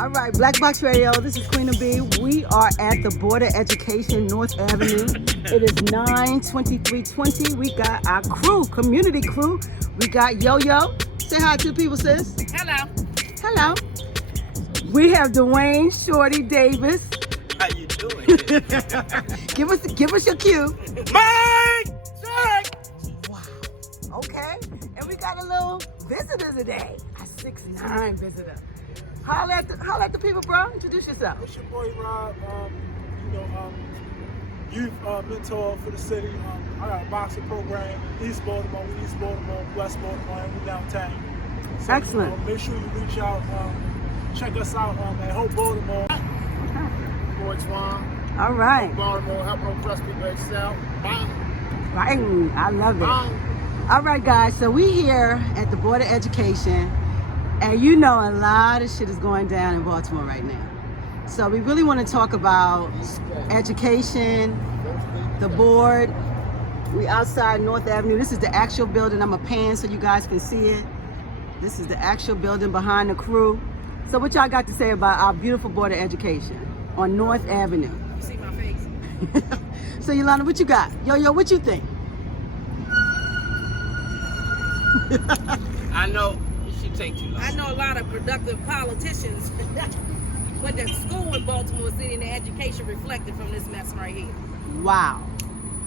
All right, Black Box Radio, this is Queen of B. We are at the Board of Education, North Avenue. It is 9/23/20. We got our crew, community crew. We got Yo-Yo. Say hi to the people, sis. Hello. Hello. We have Dwayne Shorty Davis. How you doing? Give us your cue. Mike! Mike! Wow. Okay. And we got a little visitor today. A 6'9" visitor. Holla at the people, bro. Introduce yourself. It's your boy Rob, youth mentor for the city. I got a boxing program, East Baltimore, West Baltimore, and we downtown. So, Excellent. Make sure you reach out, check us out at Hope Baltimore. Boy Twan, All right. Baltimore, helping oppressed people excel. Bang! Bang. I love it. Bang! All right, guys. So we here at the Board of Education, and you know a lot of shit is going down in Baltimore right now. So we really want to talk about education, the board. We outside North Avenue. This is the actual building. I'm a pan so you guys can see it. This is the actual building behind the crew. So what y'all got to say about our beautiful Board of Education on North Avenue? You see my face? So Yolanda, what you got? Yo, what you think? I know it should take too long. I know a lot of productive politicians, but the school in Baltimore City and the education reflected from this mess right here. Wow.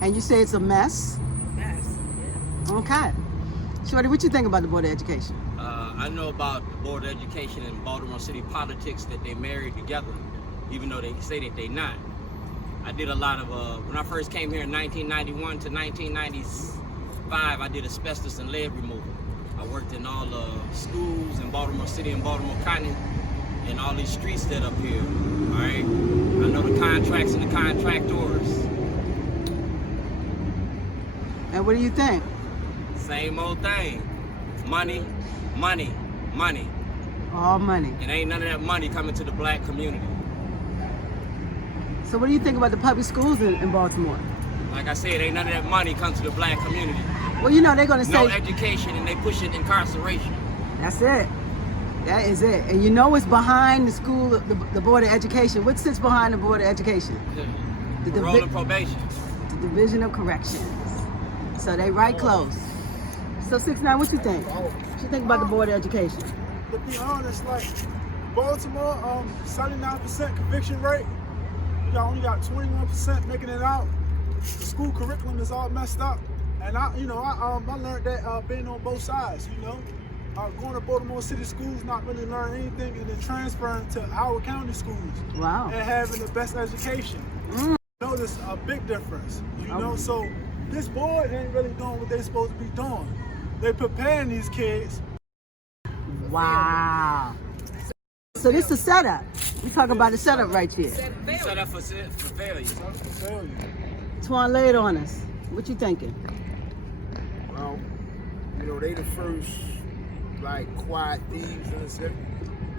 And you say it's a mess? Yes. Yeah. Okay. Shorty, what you think about the Board of Education? I know about the Board of Education and Baltimore City politics that they married together, even though they say that they not. I did a lot of, when I first came here in 1991 to 1995, I did asbestos and lead removal. I worked in all the schools in Baltimore City and Baltimore County and all these streets that up here, all right? I know the contracts and the contractors. And what do you think? Same old thing. Money, money, money. All money. And ain't none of that money coming to the black community. So what do you think about the public schools in Baltimore? Like I said, ain't none of that money come to the black community. Well, you know, they're going to say... No education, and they pushing incarceration. That's it. That is it. And you know what's behind the school, the Board of Education? What sits behind the Board of Education? The Parole and probation. The Division of Corrections. So they right close. So 6'9", what you think? What you think about the Board of Education? To be honest, like Baltimore, 79% conviction rate. We only got 21% making it out. The school curriculum is all messed up, and I learned that being on both sides. Going to Baltimore City schools, not really learning anything, and then transferring to Howard County schools. Wow. And having the best education. There's a big difference. So this board ain't really doing what they're supposed to be doing. They preparing these kids. Wow. So this is a setup. We talk about the setup right here. Set up for failure. Twan, lay it on us. What you thinking? Well, they the first, quiet thieves in the city.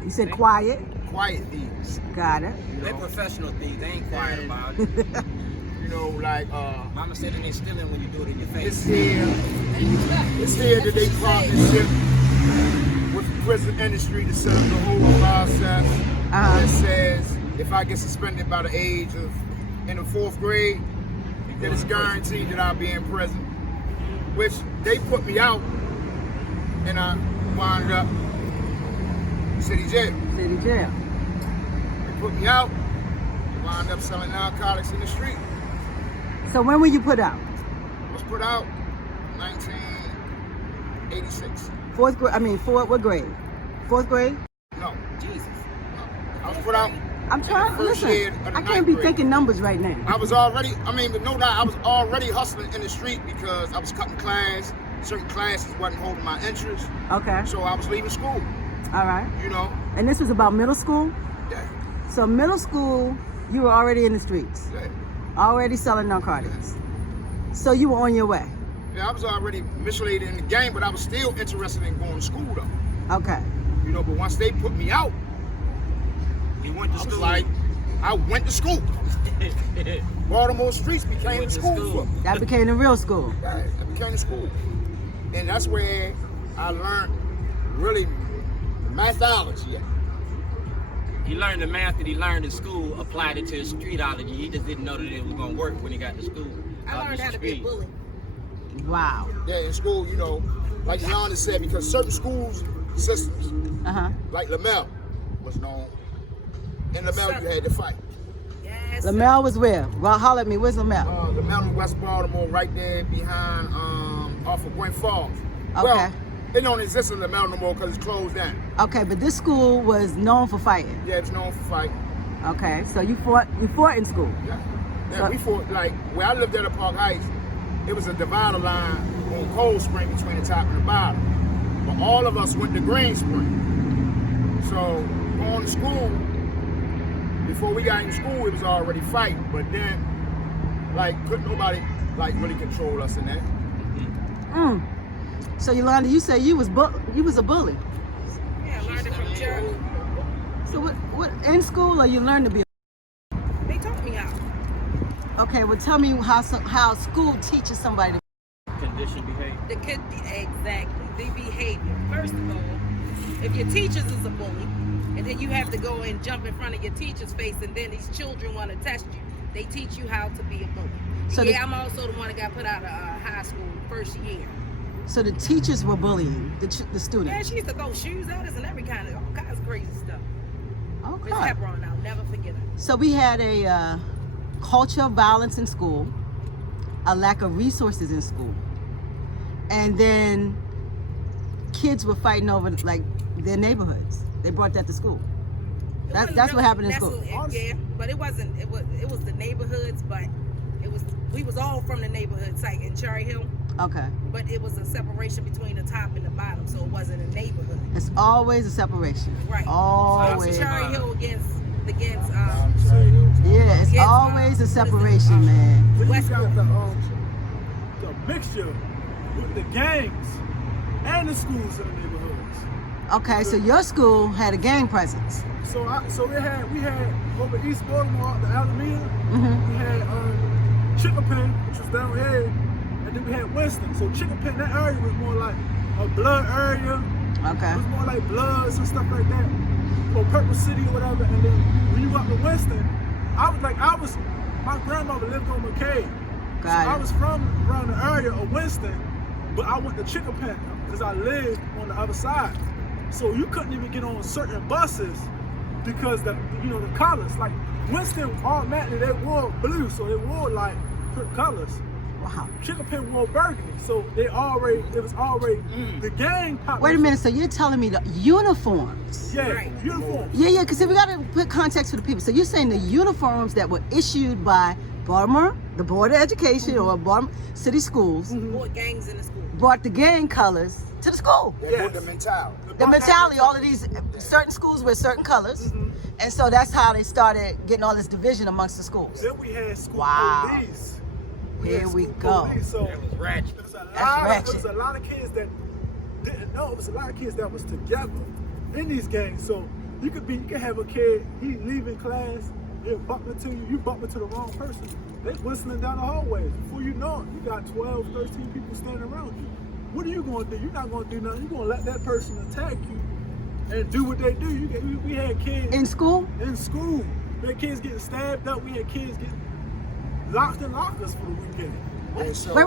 You said quiet. Quiet thieves. Got it. They professional thieves. They ain't quiet about it. Mama said it ain't stealing when you do it in your face. It's here that they partnership with the prison industry to set up the whole process that says if I get suspended by the age of in the 4th grade, then it's guaranteed that I'll be in prison. Which they put me out and I wound up in city jail. City jail. They put me out, wound up selling narcotics in the street. So when were you put out? I was put out in 1986. What grade? 4th grade? No. Jesus. I was put out. I'm trying to listen. I can't be thinking numbers right now. I was already, no doubt, I was already hustling in the street because I was cutting class. Certain classes wasn't holding my interest. Okay. So I was leaving school. All right. And this was about middle school? Yeah. So middle school, you were already in the streets? Yeah. Already selling narcotics? So you were on your way? Yeah, I was already mutilated in the game, but I was still interested in going to school though. Okay. But once they put me out, You went to school. I went to school. Baltimore streets became the school for me. That became the real school. Right, I became the school. And that's where I learned really mathology. he learned the math that he learned in school, applied it to his streetology. He just didn't know that it was gonna work when he got to school. I learned how to be a bully. Wow. Yeah, in school, you know, like Aaaand said, because certain schools systems, like Lamel was known. In Lamel, you had to fight. Yes. Lamel was where? Well, holler at me. Where's Lamel? Lamel in West Baltimore, right there behind, off of Gwynn Falls. Okay. Well, it don't exist in Lamel no more because it's closed down. Okay, but this school was known for fighting. Yeah, it's known for fighting. Okay, so you fought in school. Yeah, we fought, like, where I lived at Park Heights, it was a divider line on Cold Spring between the top and the bottom. But all of us went to Green Spring. So, going to school, before we got in school, it was already fighting. But then, like, couldn't nobody, like, really control us in that. So Yolanda, you say you was a bully. Yeah, I learned it from Jerry. So what in school or you learned to be They taught me how. Okay, well tell me how school teaches somebody to Conditioned behavior. The behavior. First of all, if your teachers is a bully, and then you have to go and jump in front of your teacher's face, and then these children want to test you, they teach you how to be a bully. So I'm also the one that got put out of high school first year. So the teachers were bullying the Yeah, students. she used to throw shoes at us and every kind of all kinds of crazy stuff. Miss Okay. Hebron, I'll never forget her. So we had a culture of violence in school, a lack of resources in school, and then kids were fighting over like their neighborhoods. They brought that to school. That's what happened in school. Yeah, but it wasn't. It was the neighborhoods, but we was all from the neighborhood site in Cherry Hill. Okay. But it was a separation between the top and the bottom, so it wasn't a neighborhood. It's always a separation. Right. Always. So Cherry Hill against Yeah, it's always a separation, man. Then you got the mixture with the gangs and the schools in the neighborhoods. Okay, so your school had a gang presence. So we had over East Baltimore, the Alameda, we had Chicken Pen, which was down here, and then we had Winston. So Chicken Pen, that area was more like a blood area. Okay. It was more like Bloods and stuff like that, or Purple City or whatever. And then when you got to Winston, my grandmother lived on McKay. So I was from around the area of Winston, but I went to Chicken Pen because I lived on the other side. So you couldn't even get on certain buses because the colors, like Winston automatically they wore blue, so they wore like colors. Wow. Chicken Pen wore burgundy, so it was already the gang population. Wait a minute, so you're telling me the uniforms? Yeah, Right. uniforms. Yeah, because we got to put context for the people. So you're saying the uniforms that were issued by Baltimore, the Board of Education, or Baltimore City Schools, more gangs in the school. brought the gang colors to the school. They put the mentality. The mentality, all of these certain schools wear certain colors, and so that's how they started getting all this division amongst the schools. Then we had school Wow. police. Here we school go. Police, so That was ratchet. There was ratchet. a lot of kids that didn't know. It was a lot of kids that was together in these gangs. So you could have a kid, he leaving class, he'll bump into you, you bump into the wrong person. They whistling down the hallways. Before you know it, you got 12, 13 people standing around you. What are you gonna do? You're not gonna do nothing. You're gonna let that person attack you and do what they do. We had kids In school? in school. We had kids getting stabbed up. We had kids getting locked in lockers for the weekend. And so, Wait.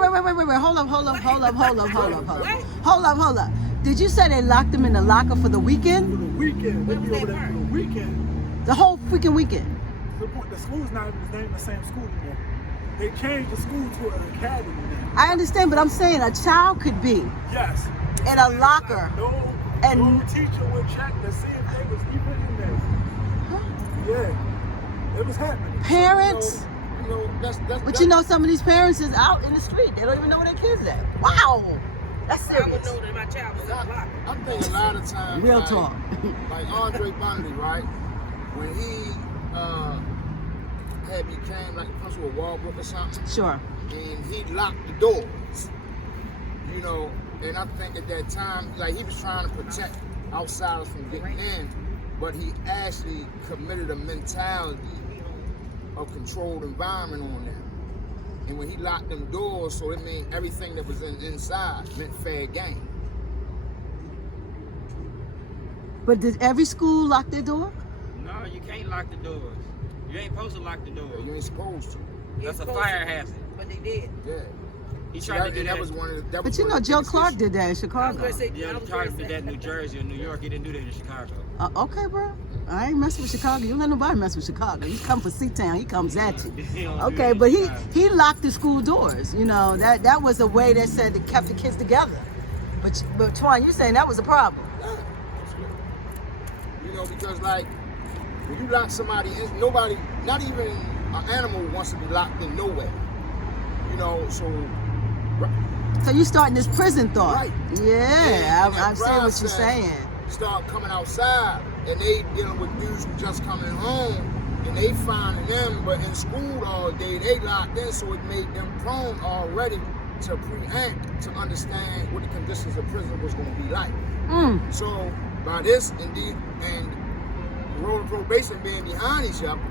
Hold up. Did you say they locked them in the locker for the For weekend? the weekend. They What be was over that there for part? the weekend. The whole freaking weekend? To the point the school's not even named the same school anymore. They changed the school to an academy now. I understand, but I'm saying a child could be Yes. in a locker. No teacher would check to see if they was even in there. Yeah. It was happening. Parents? that's But you know, some of these parents is out in the street. They don't even know where their kids at. Wow, that's I would serious. know that my child was in the locker. I'm thinking a lot of times. Real like, talk. Like Andre Bundy, right? When he became like principal of Walbrook or something, Sure. and he locked the doors. And I think at that time, like he was trying to protect outsiders from getting in, but he actually committed a mentality of controlled environment on them. And when he locked them doors, so it meant everything that was inside meant fair game. But did every school lock their door? No, you can't lock the doors. You ain't supposed to lock the doors. You ain't supposed to. That's a fire hazard. But they did. Yeah. He tried to do that. That was one of the. That But was you one know, of the Joe biggest Clark issues. did that in I was Chicago. gonna say, Yeah, I he was tried to gonna do say. that in New Jersey or New York. He didn't do that in Chicago. Okay, bro. I ain't messing with Chicago. You don't let nobody mess with Chicago. You come for C-Town, he comes at you. He don't do Okay, that in but Chicago. he locked the school doors. You know, that was a way that said it kept the kids together. But Twan, you're saying that was a problem. You know, because like when you lock somebody in, nobody, not even an animal wants to be locked in nowhere. You know, so. So you starting this prison thought. Right. Yeah, And that I'm saying what you're process saying. Start coming outside, and they dealing with dudes who just coming home, and they finding them, but in school all day, they locked in, so it made them prone already to preempt, to understand what the conditions of prison was going to be like. So by this, indeed, and role of probation being behind each other,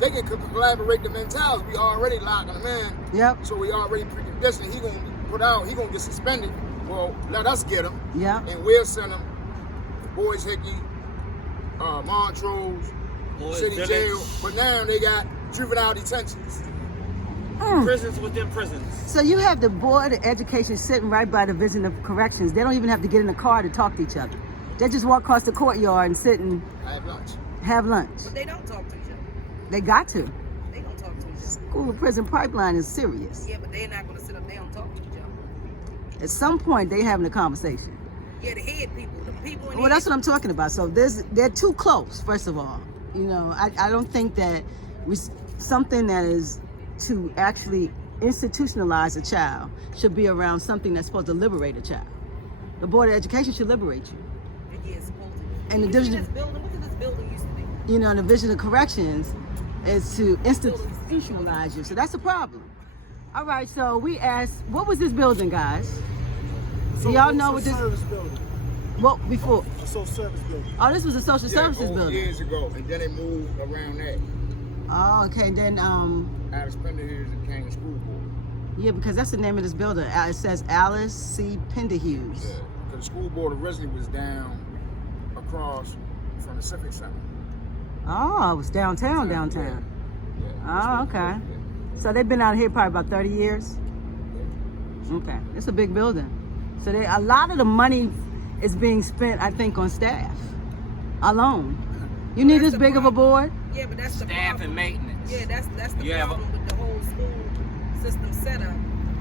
they can collaborate the mentality. We already locking them in. Yep. So we already preconditioned. He gonna put out. He gonna get suspended. Well, let us get him. Yep. And we'll send him Boys Hickey, Montrose, Boys City Village. Jail. But now they got juvenile detentions. Prisons within prisons. So you have the Board of Education sitting right by the Division of Corrections. They don't even have to get in the car to talk to each other. They just walk across the courtyard and sit and I have lunch. have lunch. But they don't talk to each other. They got to. They don't talk to each other. School to prison pipeline is serious. Yeah, but they're not gonna sit up there and talk to each other. At some point, they having a conversation. Yeah, the head people, the people in Well, that's what I'm talking about. So they're too close, first of all. You know, I don't think that something that is to actually institutionalize a child should be around something that's supposed to liberate a child. The Board of Education should liberate you. Yeah, it's supposed to. And the You see division, this building? What did this building used to be? you know, the Division of Corrections is to institutionalize you. So that's a problem. All right, so we asked, what was this building, guys? Do y'all know what this? Service building. What before? A social service building. Oh, this was a social services building. Years ago, and then they moved around that. Oh, okay. Then Alice Penderhughes and Canyon School Board. yeah, because that's the name of this building. It says Alice C. Penderhughes. Yeah, because the school board originally was down across from the Civic Center. Oh, it was downtown. Yeah. Oh, okay. So they've been out here probably about 30 years. Okay, it's a big building. So a lot of the money is being spent, I think, on staff alone. You need That's this the big of a board? Yeah, but that's the Staff problem. and maintenance. Yeah, that's the Yeah, problem with the whole school system setup.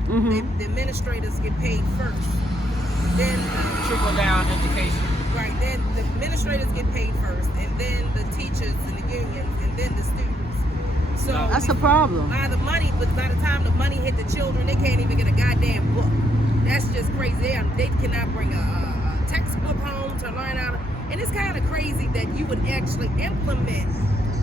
Mm-hmm. The administrators get paid first. Then Trickle down education. right, then the administrators get paid first, and then the teachers and the unions, and then the students. So No. That's a problem. by the time the money hit the children, they can't even get a goddamn book. That's just crazy. They cannot bring a textbook home to learn how to, and it's kind of crazy that you would actually implement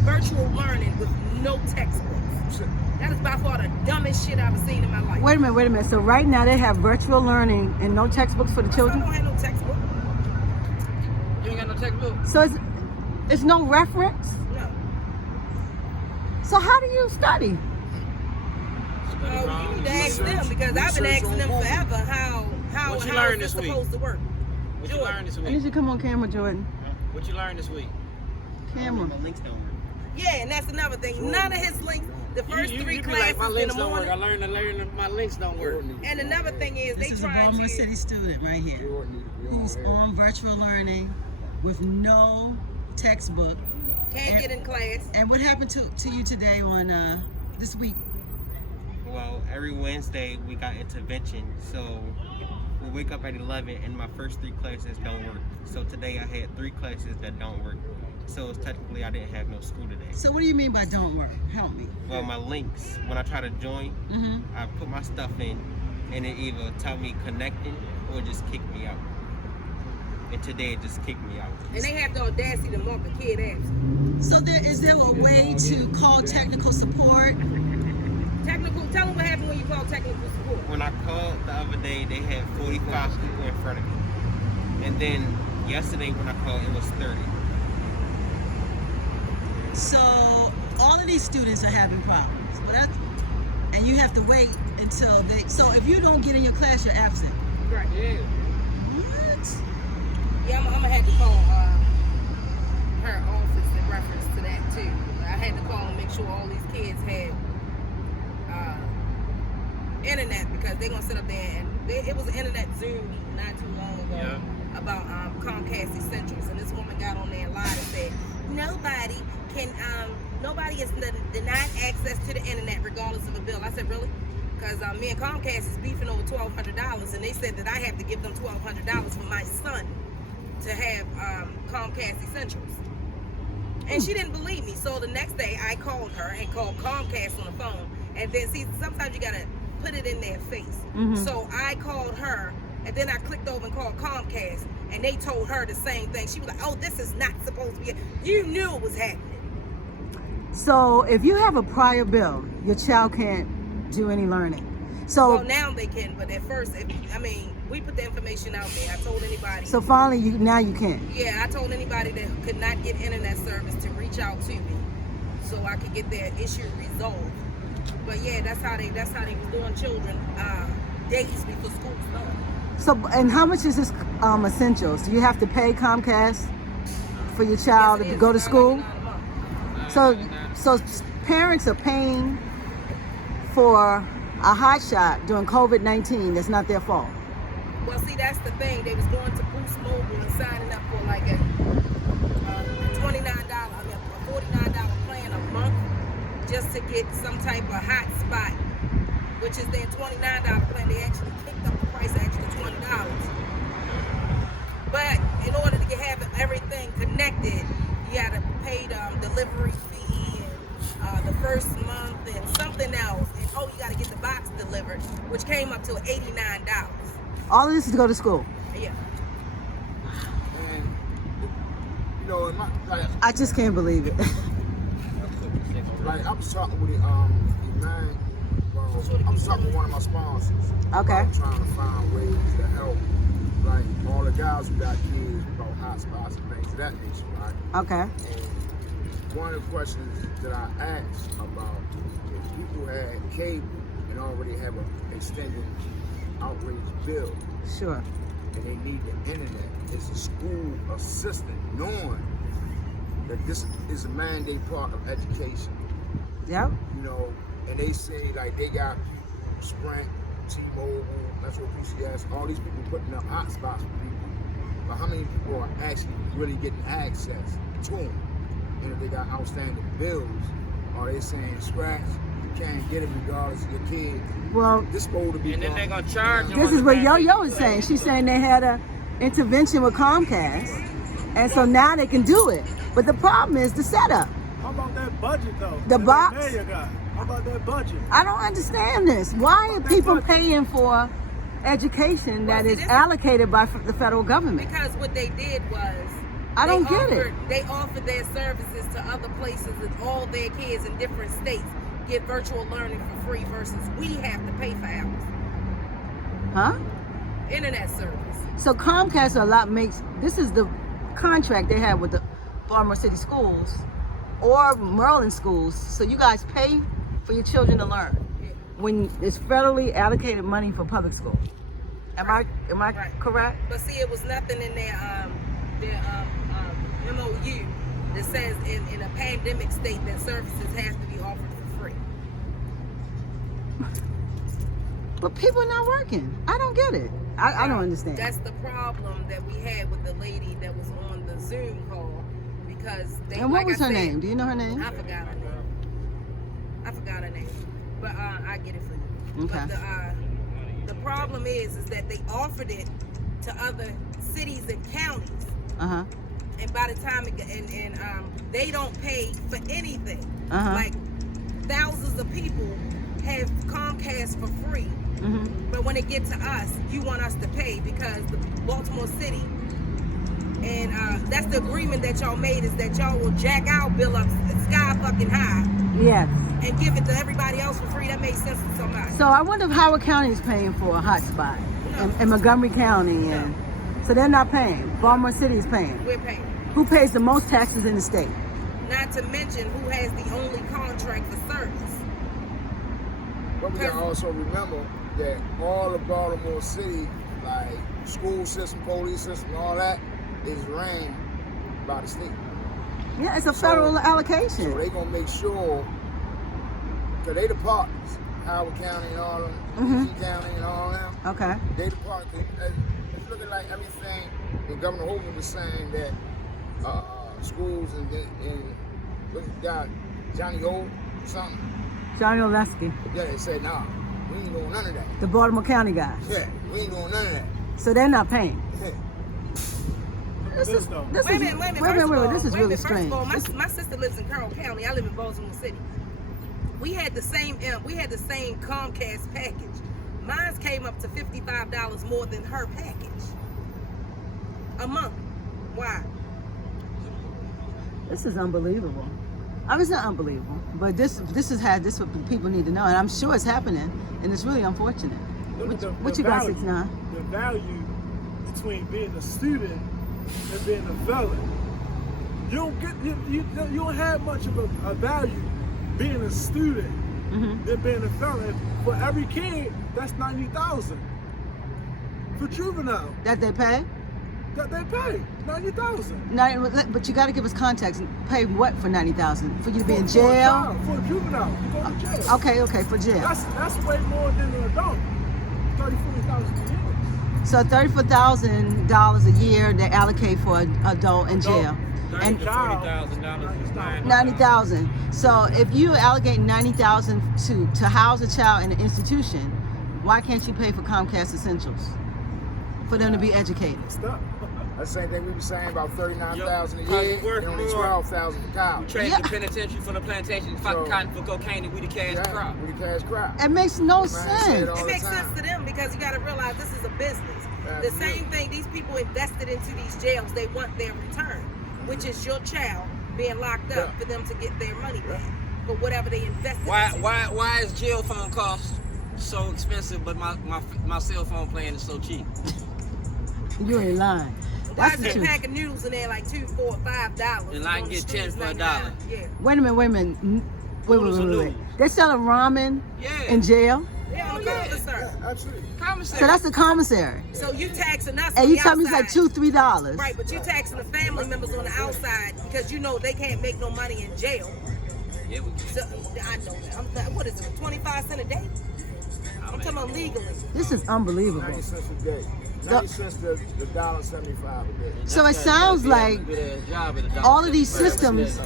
virtual learning with no textbooks. That is by far the dumbest shit I've seen in my life. Wait a minute. So right now they have virtual learning and no textbooks for the I children? don't have no textbook. You ain't got no textbook. So it's no reference? No. So how do you study? You need to ask them, because I've been asking them forever how What you is learned this this week? supposed to work. What you Jordan. learned this I need week? you to come on camera, Jordan. What you learned this week? Camera. Yeah, and that's another thing. None of his links, the first three you be classes like, my in links the don't work. morning. I learned my links don't work. And another thing is they trying to student right here. He's on virtual learning with no textbook. can't get in class. And what happened to you today on this week? Well, every Wednesday we got intervention, so we wake up at 11 and my first 3 classes don't work. So today I had 3 classes that don't work. So it's technically I didn't have no school today. So what do you mean by don't work? Help me. Well, my links, when I try to join, I put my stuff in and it either tell me connecting or just kick me out. And today it just kicked me out. And they have the audacity to mark a kid absent. So is there a way to call technical support? Tell them what happened when you called technical support. When I called the other day, they had 45 people in front of me. And then yesterday when I called, it was 30. So all of these students are having problems, and you have to wait until they. So if you don't get in your class, you're absent. Right. Yeah. What? Yeah, I'm gonna have to call her office in reference to that too. I had to call and make sure all these kids had internet, because they're gonna sit up there and it was an internet Zoom meeting not too long ago about Comcast Essentials, and this woman got on there and lied and said nobody is denied access to the internet regardless of a bill. I said, really? Because me and Comcast is beefing over $1,200, and they said that I have to give them $1,200 for my son to have Comcast Essentials. And she didn't believe me. So the next day I called her and called Comcast on the phone. And then see, sometimes you gotta put it in their face. So I called her, and then I clicked over and called Comcast, and they told her the same thing. She was like, oh, this is not supposed to be. You knew it was happening. So if you have a prior bill, your child can't do any learning. So well, now they can, but at first, we put the information out there. I told anybody. So finally, now you can. Yeah, I told anybody that could not get internet service to reach out to me, so I could get their issue resolved. But yeah, that's how they was doing children days before school started. So, and how much is this essentials? Do you have to pay Comcast for your child to go to school? So parents are paying for a hotshot during COVID-19. That's not their fault. Well, see, that's the thing. They was going to Boost Mobile and signing up for like a $49 plan a month just to get some type of hotspot, which is their $29 plan. They actually kicked up the price an extra $20. But in order to have everything connected, you got to pay the delivery fee and the first month and something else. And you got to get the box delivered, which came up to $89. All of this is to go to school. Yeah. And I just can't believe it. like I was talking with I was talking with one of my sponsors. Okay. About trying to find ways to help, like all the guys who got kids about hotspots and things of that nature, right? Okay. And one of the questions that I asked about if people had cable and already have an extended outrageous bill, Sure. and they need the internet, is a school assistant knowing that this is a mandate part of education? Yep. And they say like they got Sprint, T-Mobile, Metro PCS, all these people putting up hotspots for people. But how many people are actually really getting access to them? And if they got outstanding bills, are they saying scratch? You can't get it regardless of your kid. Well, this supposed to be. And then they're gonna charge them. this is what Yo-Yo is saying. She's saying they had a intervention with Comcast, and so now they can do it. But the problem is the setup. How about that budget though? The box? How about that budget? I don't understand this. Why are people paying for education that is allocated by the federal government? Because what they did was they offered their services to other places, and all their kids in different states get virtual learning for free versus we have to pay for ours. Huh? Internet service. So Comcast this is the contract they have with the Baltimore City Schools or Maryland schools. So you guys pay for your children to learn when it's federally allocated money for public school. Am I Right. correct? But see, it was nothing in their MOU that says in a pandemic state that services have to be offered for free. But people are not working. I don't get it. I don't understand. That's the problem that we had with the lady that was on the Zoom call, because they. And what like was I her said, name? Do you know her name? I forgot her name. But I get it for you. Okay. But the problem is that they offered it to other cities and counties. Uh-huh. And by the time they don't pay for anything. Uh-huh. Like thousands of people have Comcast for free. Mm-hmm. But when it gets to us, you want us to pay because the Baltimore City, and that's the agreement that y'all made, is that y'all will jack our bill up sky fucking high. Yes. And give it to everybody else for free. That makes sense to somebody. So I wonder if Howard County is paying for a hotspot, and Montgomery County, and so they're not paying. Baltimore City is paying. We're paying. Who pays the most taxes in the state? Not to mention who has the only contract for service. But we gotta also remember that all of Baltimore City, like school system, police system, all that, is ran by the state. Yeah, it's a federal allocation. So they gonna make sure, cause they the partners, Howard County and all them, PG County and all them. Okay. They the partners. It's looking like everything. And Governor Hogan was saying that schools and what's the guy, Johnny O something. Johnny Oleski, Yeah, they said nah, we ain't doing none of that. the Baltimore County guy. Yeah, we ain't doing none of that. So they're not paying. Yeah. This is Wait a minute. wait a minute. This is really strange. First of all, my sister lives in Carroll County. I live in Baltimore City. We had the same Comcast package. Mine came up to $55 more than her package a month. Why? This is unbelievable. I mean, it's not unbelievable, but this is what people need to know, and I'm sure it's happening, and it's really unfortunate. What you got, 6ix9ine? The value between being a student and being a felon. You don't get you don't have much of a value being a student than being a felon. For every kid, that's $90,000 for juvenile. That they pay? That they pay $90,000. But you got to give us context. Pay what for $90,000? For you to be in For a jail? child, for a juvenile, you go to jail. Okay, for jail. That's way more than an adult. $30,000-$40,000 a year. So $34,000 a year they allocate for an adult in jail. And $40,000 is $90,000. So if you allocate $90,000 to house a child in an institution, why can't you pay for Comcast Essentials for them to be educated? Stop. That's the same thing we were saying about $39,000 a Cause year, you work and only more. $12,000 for college. We trade Yeah. the penitentiary for the plantation, fucking So- cotton for cocaine, and we the cash crop. We the cash crop. It makes no Man, say it sense. all It the makes time. sense to them because you got to realize this is a business. The Absolutely. same thing these people invested into these jails, they want their return, which is your child being locked up for them to get their money back for whatever they invested into. Why is jail phone cost so expensive, but my cell phone plan is so cheap? You ain't lying. Why That's is the a truth. pack of noodles in there like $2, $4, $5? And I can get 10 for $1. Yeah. Wait a minute. Noodles are Wait. noodles. They're selling ramen Yeah. in jail? Yeah, on the yeah. commissary. Absolutely. Commissary. So that's the commissary. So you taxing us And on you the tell me it's like outside. $2-3. Right, but you taxing the family members on the outside because you know they can't make no money in jail. Yeah, we So I know that. What is it? 25 cents a day? I'm talking about legally. This is unbelievable. 90 cents a day. 90 cents to the $1.75 a day. So it sounds like all of these systems,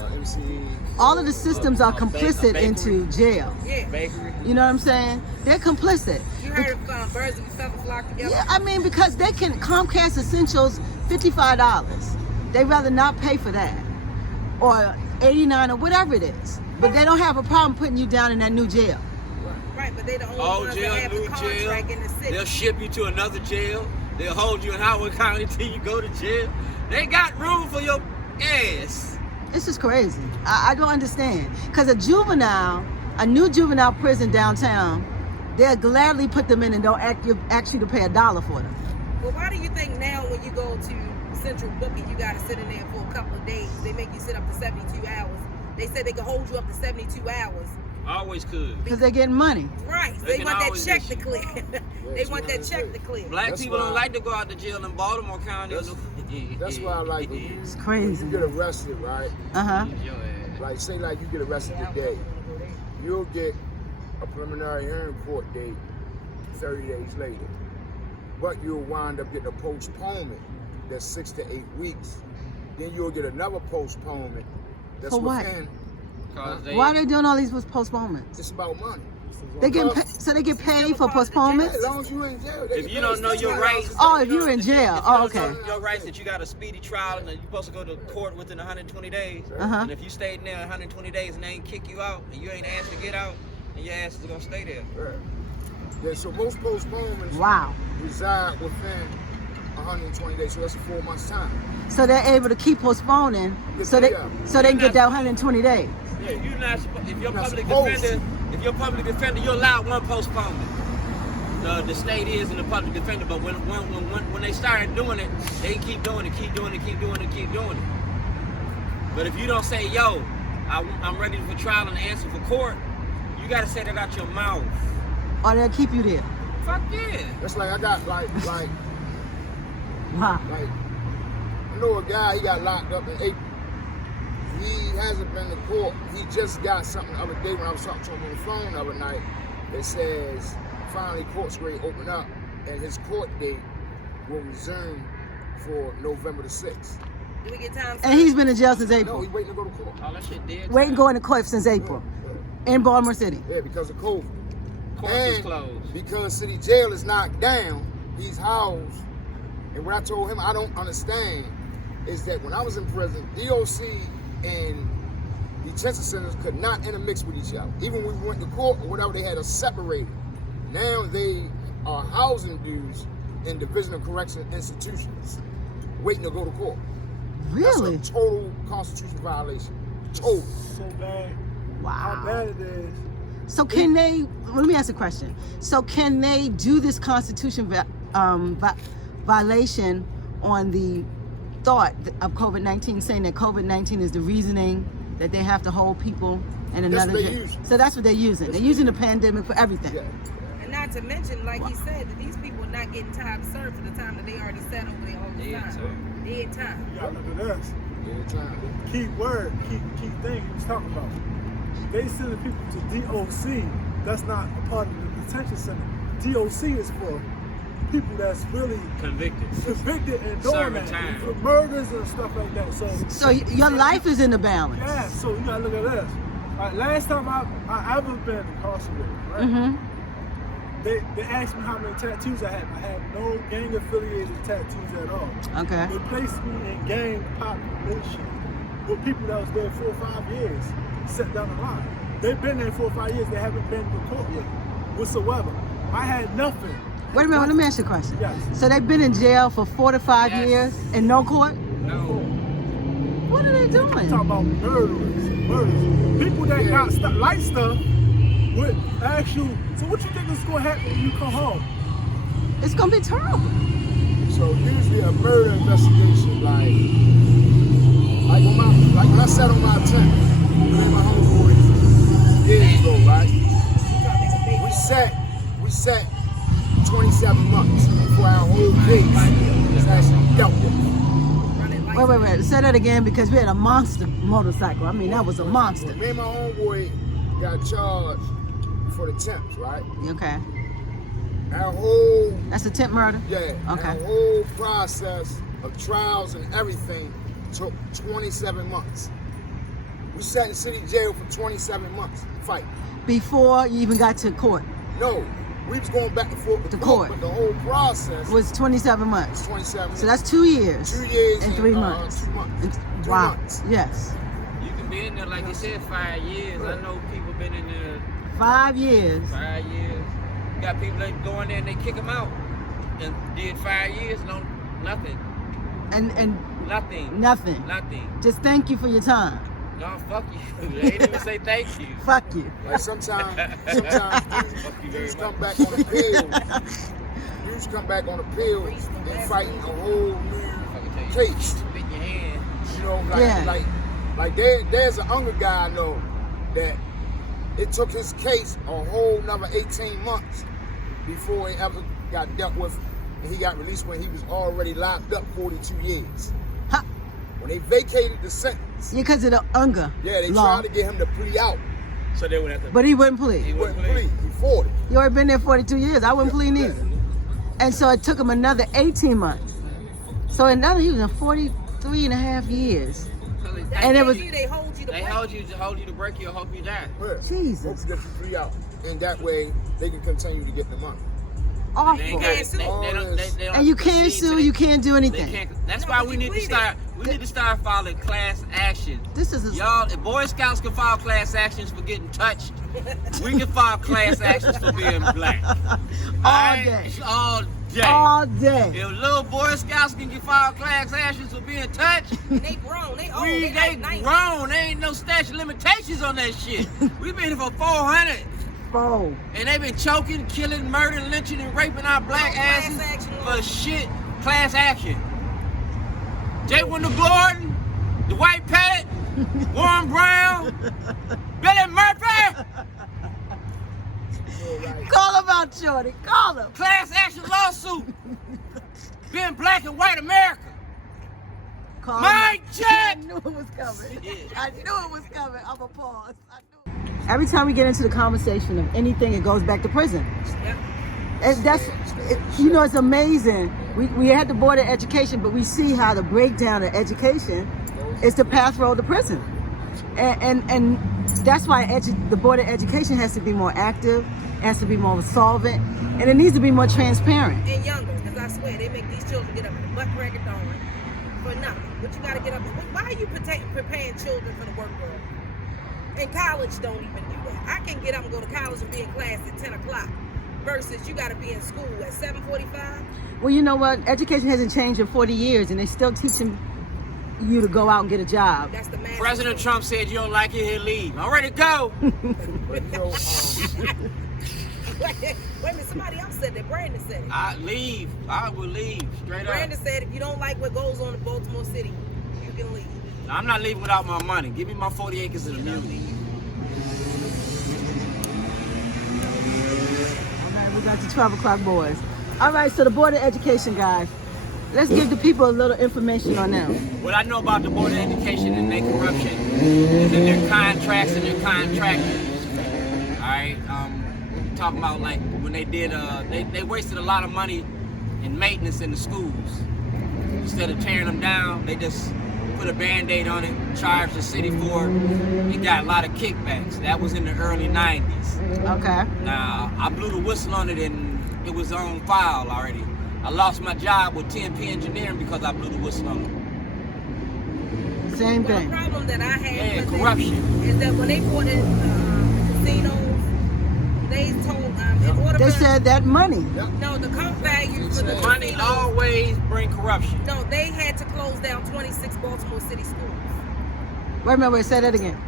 all of the systems are complicit into jail. Yeah. Bakery. You know what I'm saying? They're complicit. You heard of birds and feathers flock together? Yeah, I mean, because they can Comcast Essentials $55. They rather not pay for that, or $89 or whatever it is. But they don't have a problem putting you down in that new jail. Right, but they the only Old ones jail, that have new the contract in the jail. city. They'll ship you to another jail. They'll hold you in Howard County till you go to jail. They got room for your ass. This is crazy. I don't understand. Because a new juvenile prison downtown, they'll gladly put them in and don't ask you to pay $1 for them. Well, why do you think now when you go to Central Booking, you got to sit in there for a couple of days? They make you sit up to 72 hours. They say they can hold you up to 72 hours. Always could. Because they're getting money. Right. They They can want that always check get to you. clear. They want that check to clear. Black That's people why- don't like to go out to jail in Baltimore County. That's why I like when you, It's when crazy. you get arrested, right? Uh-huh. Your ass. Like say like you get arrested today, you'll get a preliminary hearing court date 30 days later. But you'll wind up getting a postponement that's 6 to 8 weeks. Then you'll get another postponement that's For what? within. 'Cause Why are they doing all these postponements? It's about money. They get paid for postponements? As long as you're in jail. they If get you paid. don't know your rights. Oh, if you're in jail. If you Oh, don't okay. know your rights that you got a speedy trial and that you're supposed to go to court within 120 days. Uh-huh. And if you stayed in there 120 days and they ain't kick you out and you ain't asked to get out, then your ass is gonna stay there. Right. Yeah, so most postponements Wow. reside within 120 days, so that's a 4 months time. So they're able to keep postponing so they can get that 120 days. Yeah, you're not supposed. If you're You're not public supposed defender, you're allowed one postponement. The state is in the public defender, but when they started doing it, they keep doing it. But if you don't say, yo, I'm ready for trial and answer for court, you gotta say that out your mouth. Or they'll keep you there. Fuck yeah. That's like I got like Wow. I know a guy, he got locked up in April. he hasn't been to court. He just got something the other day when I was talking to him on the phone the other night that says finally court's ready to open up and his court date will resume for November the 6th. Do we get time? And he's been in jail since No, April. he's waiting to go to court. All that shit dead. Waiting going to court since April in Baltimore City. Yeah, because of COVID. Court is And closed. because city jail is knocked down, he's housed. And what I told him I don't understand is that when I was in prison, DOC and detention centers could not intermix with each other. Even when we went to court or whatever, they had us separated. Now they are housing dudes in Division of Correction institutions waiting to go to court. Really? That's a total constitutional violation. Total. So bad. Wow. How bad it is. So can they, well, let me ask a question. So can they do this constitution violation on the thought of COVID-19, saying that COVID-19 is the reasoning that they have to hold people in That's another what they jail? use. So that's what they're using. They're using the pandemic for everything. Yeah. And not to mention, like he said, that these people are not getting time served for the time that they already sat over there all the Dead time. time. Dead time. You gotta look at this. Yeah, time. Key word, key thing he was talking about. They sending people to DOC. That's not a part of the detention center. DOC is for people that's really Convicted. convicted and doing Serving that. time. For murders and stuff like that. So your life is in the balance. Yeah, so you gotta look at this. Like last time I ever been incarcerated, right? Mm-hmm. They asked me how many tattoos I had. I had no gang affiliated tattoos at all. Okay. They placed me in gang population with people that was there 4 or 5 years, set down the line. They've been there 4 or 5 years. They haven't been to court yet, whatsoever. I had nothing. Wait a minute, let me ask you a question. Yes. So they've been in jail for 4 to 5 Yes. years and no court? No. What are they doing? I'm talking about murderers. People that got light stuff with actual. So what you think is going to happen when you come home? It's gonna be terrible. So usually a murder investigation, like when I sat on my tent, me and my homeboys years ago, right? We sat 27 months before our whole case was actually dealt with. Wait. Say that again, because we had a monster motorcycle. I mean, that was a monster. Me and my homeboy got charged for the temps, right? Okay. Our whole That's a temp murder? Okay. Our whole process of trials and everything took 27 months. We sat in city jail for 27 months fighting. Before you even got to court? No, we was going back and forth To with court. but the whole process Was 27 months. 27 So that's 2 years. 2 years and 3 months. 2 months. And- 2 wow. months. Yes. You can be in there, like you said, 5 years. I know people been in there 5 years. 5 years. You got people that go in there and they kick them out and did 5 years, no, nothing. And Nothing. nothing. Just thank you for your time. No, fuck you. They ain't even say thank you. Fuck you. Like sometimes Fuck you very dudes come much. back on appeal. Dudes come back on appeal and fighting a whole new case. Spit in your hand. You know, Yeah. like there's an younger guy I know that it took his case a whole another 18 months before he ever got dealt with, and he got released when he was already locked up 42 years. Huh. When they vacated the sentence, Because of the UNGA they law. tried to get him to plea out. So they would have to. But he wouldn't plead. He wouldn't plea. He fought it. You already been there 42 years. I wouldn't plead neither. And so it took him another 18 months. So another, he was in 43 and a half years. And it was, They hold you to They break. hold you to break you or hope you die. Yeah. Jesus. Hope you get your plea out, and that way they can continue to get the money. They awful. ain't got it. They don't And you can't proceed, so sue, they- you can't do They anything. can't. That's No, why but we you need to pleaded. start. We need to start filing class actions. This is a, Y'all, if Boy Scouts can file class actions for getting touched, we can file class actions for being black. all day. All day. All day. If little Boy Scouts can file class actions for being touched, They grown. They old. they like 90. grown. There ain't no statute of limitations on that shit. We been here for 400. Oh. And they been choking, killing, murdering, lynching, and raping our black Class asses action for law. shit. Class action. J. Wendell Gordon, Dwight Pettit, Warren Brown, Billy Murphy. Call him out, Shorty. Call him. Class action lawsuit. Being black and white America. Call Mic check! I knew it was coming. I knew it was coming. I'm a pause. Every time we get into the conversation of anything, it goes back to prison. Yep. You know, it's amazing. We had the Board of Education, but we see how the breakdown of education is the path road to prison. And that's why the Board of Education has to be more active, has to be more solvent, and it needs to be more transparent. And younger, because I swear, they make these children get up at the butt crack of dawn for nothing. But you got to get up. Why are you preparing children for the work world? And college don't even do that. I can get up and go to college and be in class at 10 o'clock versus you got to be in school at 7:45. Well, you know what? Education hasn't changed in 40 years, and they're still teaching you to go out and get a job. That's the man. President Trump said you don't like it, he'll leave. All right, go. Wait a minute, somebody else said that. Brandon said it. I leave. I will leave. Straight Brandon up. said if you don't like what goes on in Baltimore City, you can leave. Now, I'm not leaving without my money. Give me my 40 acres of the muni. All right, we got the 12 o'clock boys. All right, so the Board of Education, guys. Let's give the people a little information on them. What I know about the Board of Education and their corruption is in their contracts and their contractors. All right, talking about like when they did, they wasted a lot of money in maintenance in the schools. Instead of tearing them down, they just put a Band-Aid on it, charged the city for it. It got a lot of kickbacks. That was in the early 90s. Okay. Now, I blew the whistle on it and it was on file already. I lost my job with TNP Engineering because I blew the whistle on it. Same Well, thing. the problem that I had with corruption. it is that when they bought in casinos, they told in order They for said that money. no, the comp value for the Money casinos, always bring corruption. no, they had to close down 26 Baltimore City schools. Wait a minute, say that again.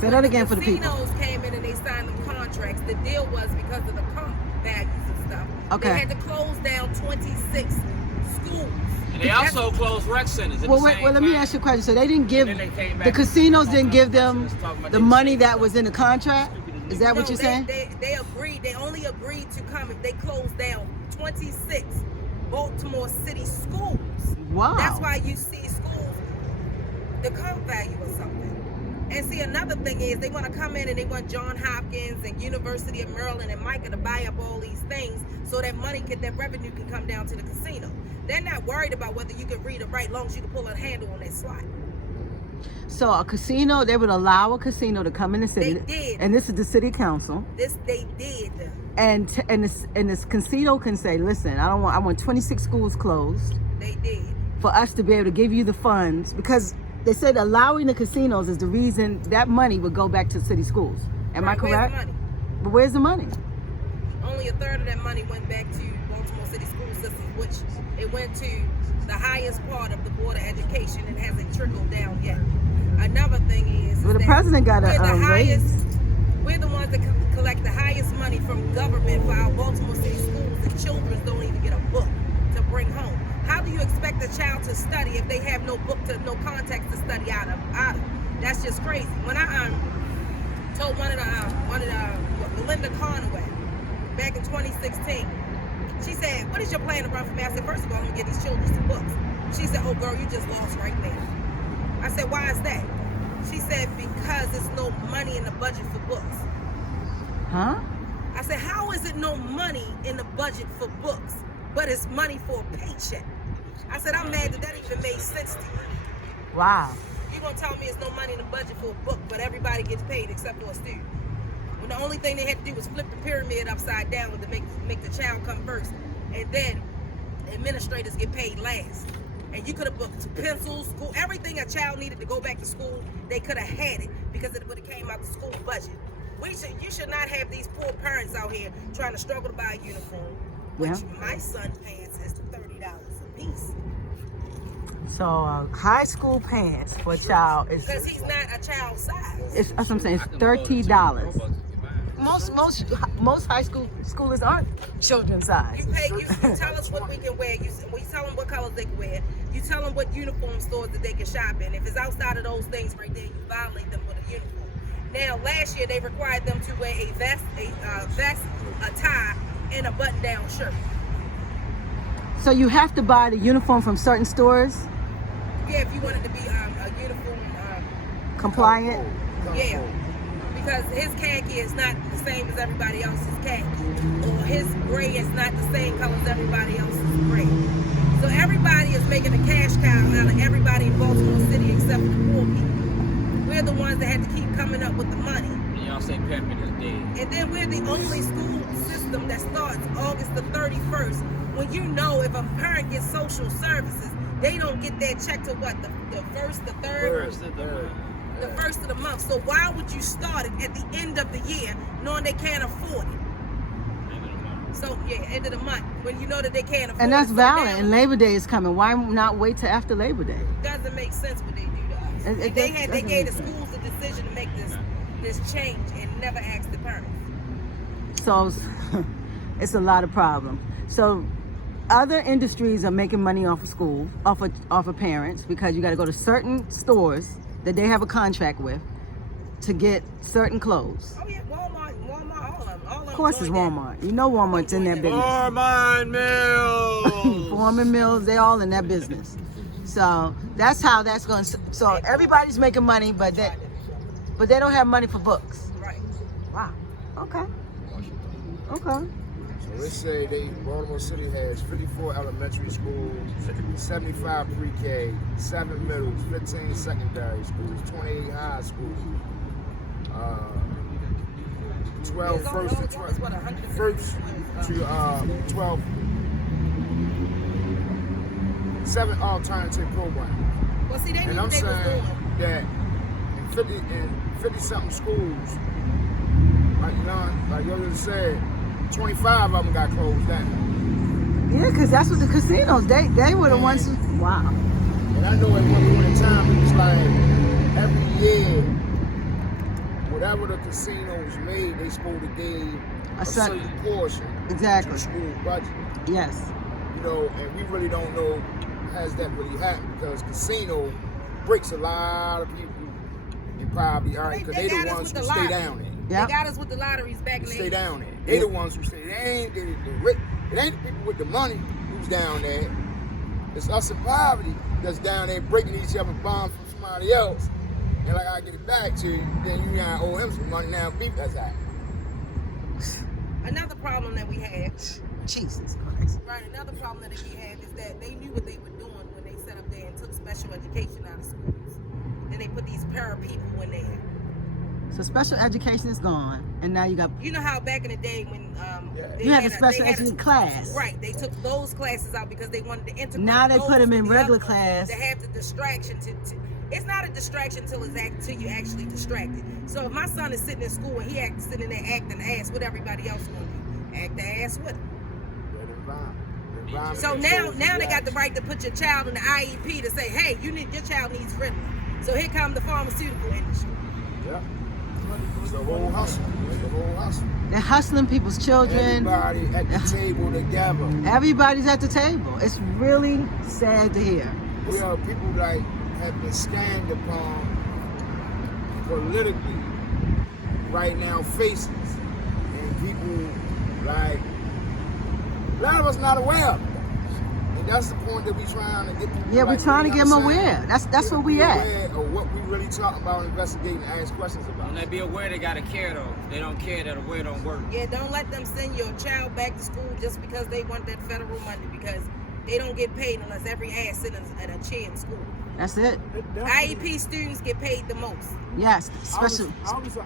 Say that again for the people. Casinos came in and they signed them contracts. The deal was because of the comp values and stuff. Okay. They had to close down 26 schools. And they also closed rec centers at Well, the wait, same let me time. ask you a question. So they didn't give, And then they came back the and casinos talked didn't about give them talking about the they money said- that was in the contract? Is that what you're saying? They agreed. They only agreed to come if they closed down 26 Baltimore City schools. Wow. That's why you see schools, the comp value or something. And see, another thing is they want to come in and they want John Hopkins and University of Maryland and Micah to buy up all these things so that that revenue can come down to the casino. They're not worried about whether you can read or write, as long as you can pull a handle on that slot. So a casino, they would allow a casino to come in the city. They did. And this is the city council. They did. And this casino can say, listen, I want 26 schools closed They did. for us to be able to give you the funds, because they said allowing the casinos is the reason that money would go back to city schools. Am I Right, correct? Where's the money? But where's the money? Only a third of that money went back to Baltimore City school systems, which it went to the highest part of the Board of Education and hasn't trickled down yet. Another thing is Well, the that president got we're the a highest. raise. We're the ones that collect the highest money from government for our Baltimore City schools. The children don't even get a book to bring home. How do you expect a child to study if they have no book no context to study out of? That's just crazy. When I told one of the Belinda Conway back in 2016, she said, "What is your plan to run for me?" I said, "First of all, I'm gonna get these children some books." She said, "Oh, girl, you just lost right there." I said, "Why is that?" She said, "Because there's no money in the budget for books." Huh? I said, "How is it no money in the budget for books, but it's money for a paycheck?" I said, "I'm mad that even made sense to you. Wow. You gonna tell me there's no money in the budget for a book, but everybody gets paid except for a student? When the only thing they had to do was flip the pyramid upside down to make the child come first, and then administrators get paid last. And you could have booked pencils, school, everything a child needed to go back to school, they could have had it because it would have came out the school budget. You should not have these poor parents out here trying to struggle to buy a uniform, which my son's pants is $30 a piece. So high school pants for a child is, Because he's not a child size. that's what I'm saying, it's $30. Most high schoolers aren't children's size. You tell us what we can wear. When you tell them what colors they can wear, you tell them what uniform stores that they can shop in. If it's outside of those things right there, you violate them with a uniform. Now, last year they required them to wear a vest, a tie, and a button-down shirt. So you have to buy the uniform from certain stores? Yeah, if you wanted to be a uniform, Compliant. yeah. Because his khaki is not the same as everybody else's khaki. Or his gray is not the same color as everybody else's gray. So everybody is making a cash cow out of everybody in Baltimore City except for the poor people. We're the ones that had to keep coming up with the money. Y'all say pyramid is dead. And then we're the only school system that starts August the 31st. When you know if a parent gets social services, they don't get their check to what? The first, the third? The first of the month. So why would you start it at the end of the year knowing they can't afford it? So yeah, end of the month when you know that they can't afford it. And that's So valid. now And Labor Day is coming. Why not wait till after Labor Day? it doesn't make sense what they do to us. It They doesn't gave make the schools the decision to make this change and never asked the parents. So it's a lot of problems. So other industries are making money off of school, off of parents, because you got to go to certain stores that they have a contract with to get certain clothes. Oh yeah, Walmart, all of them. Of course, it's Walmart. You know Walmart's in that business. Foreman Mills. Foreman Mills, they all in that business. So that's how that's going. So everybody's making money, but they don't have money for books. Right. Wow. Okay. Okay. So let's say Baltimore City has 54 elementary schools, 75 pre-K, 7 middles, 15 secondary schools, 28 high schools, 12 first to 12, first to 12, 7 alternative programs. Well, see, they knew And I'm what they was saying doing. that in 50 something schools, like you just said, 25 of them got closed down. Yeah, because that's what the casinos, they were the ones who, wow. And I know at one point in time, it was like every year, whatever the casinos made, they supposed to give a certain portion Exactly. to the school budget. Yes. You know, and we really don't know has that really happened because casino breaks a lot of people in poverty area because they the ones who stay down there. Yep. They got us with the lotteries back in the Stay 80s. down there. They the ones who stay. It ain't the people with the money who's down there. It's us in poverty that's down there breaking each other's bonds from somebody else. And like I get it back to you, then you gotta owe him some money now. Beat that's that. Another problem that we had, Jesus Christ. right? Another problem that we had is that they knew what they were doing when they set up there and took special education out of schools. Then they put these para people in there. So special education is gone, and now you got. You know how back in the day when You had a special education class. Right, they took those classes out because they wanted to integrate. Now they put those them in with the regular other ones class. to have the distraction to it's not a distraction till you actually distracted. So if my son is sitting in school and he sitting there acting ass, what everybody else gonna do? Act the ass with him. So now they got the right to put your child in the IEP to say, hey, your child needs Ritalin. So here come the pharmaceutical industry. Yeah. It's the whole hustle. They're hustling people's children. Everybody at the table together. Everybody's at the table. It's really sad to hear. We are people like have been scanned upon politically right now faces and people like a lot of us not aware of it. And that's the point that we trying to get people. Yeah, we're like, trying to get them understand. aware. That's where we at. Aware of what we really talking about, investigating, and ask questions about. When they be aware, they gotta care though. If they don't care, that aware don't work. Yeah, don't let them send your child back to school just because they want that federal money, because they don't get paid unless every ass sits at a chair in school. That's it. IEP students get paid the most. Yes, I was special. an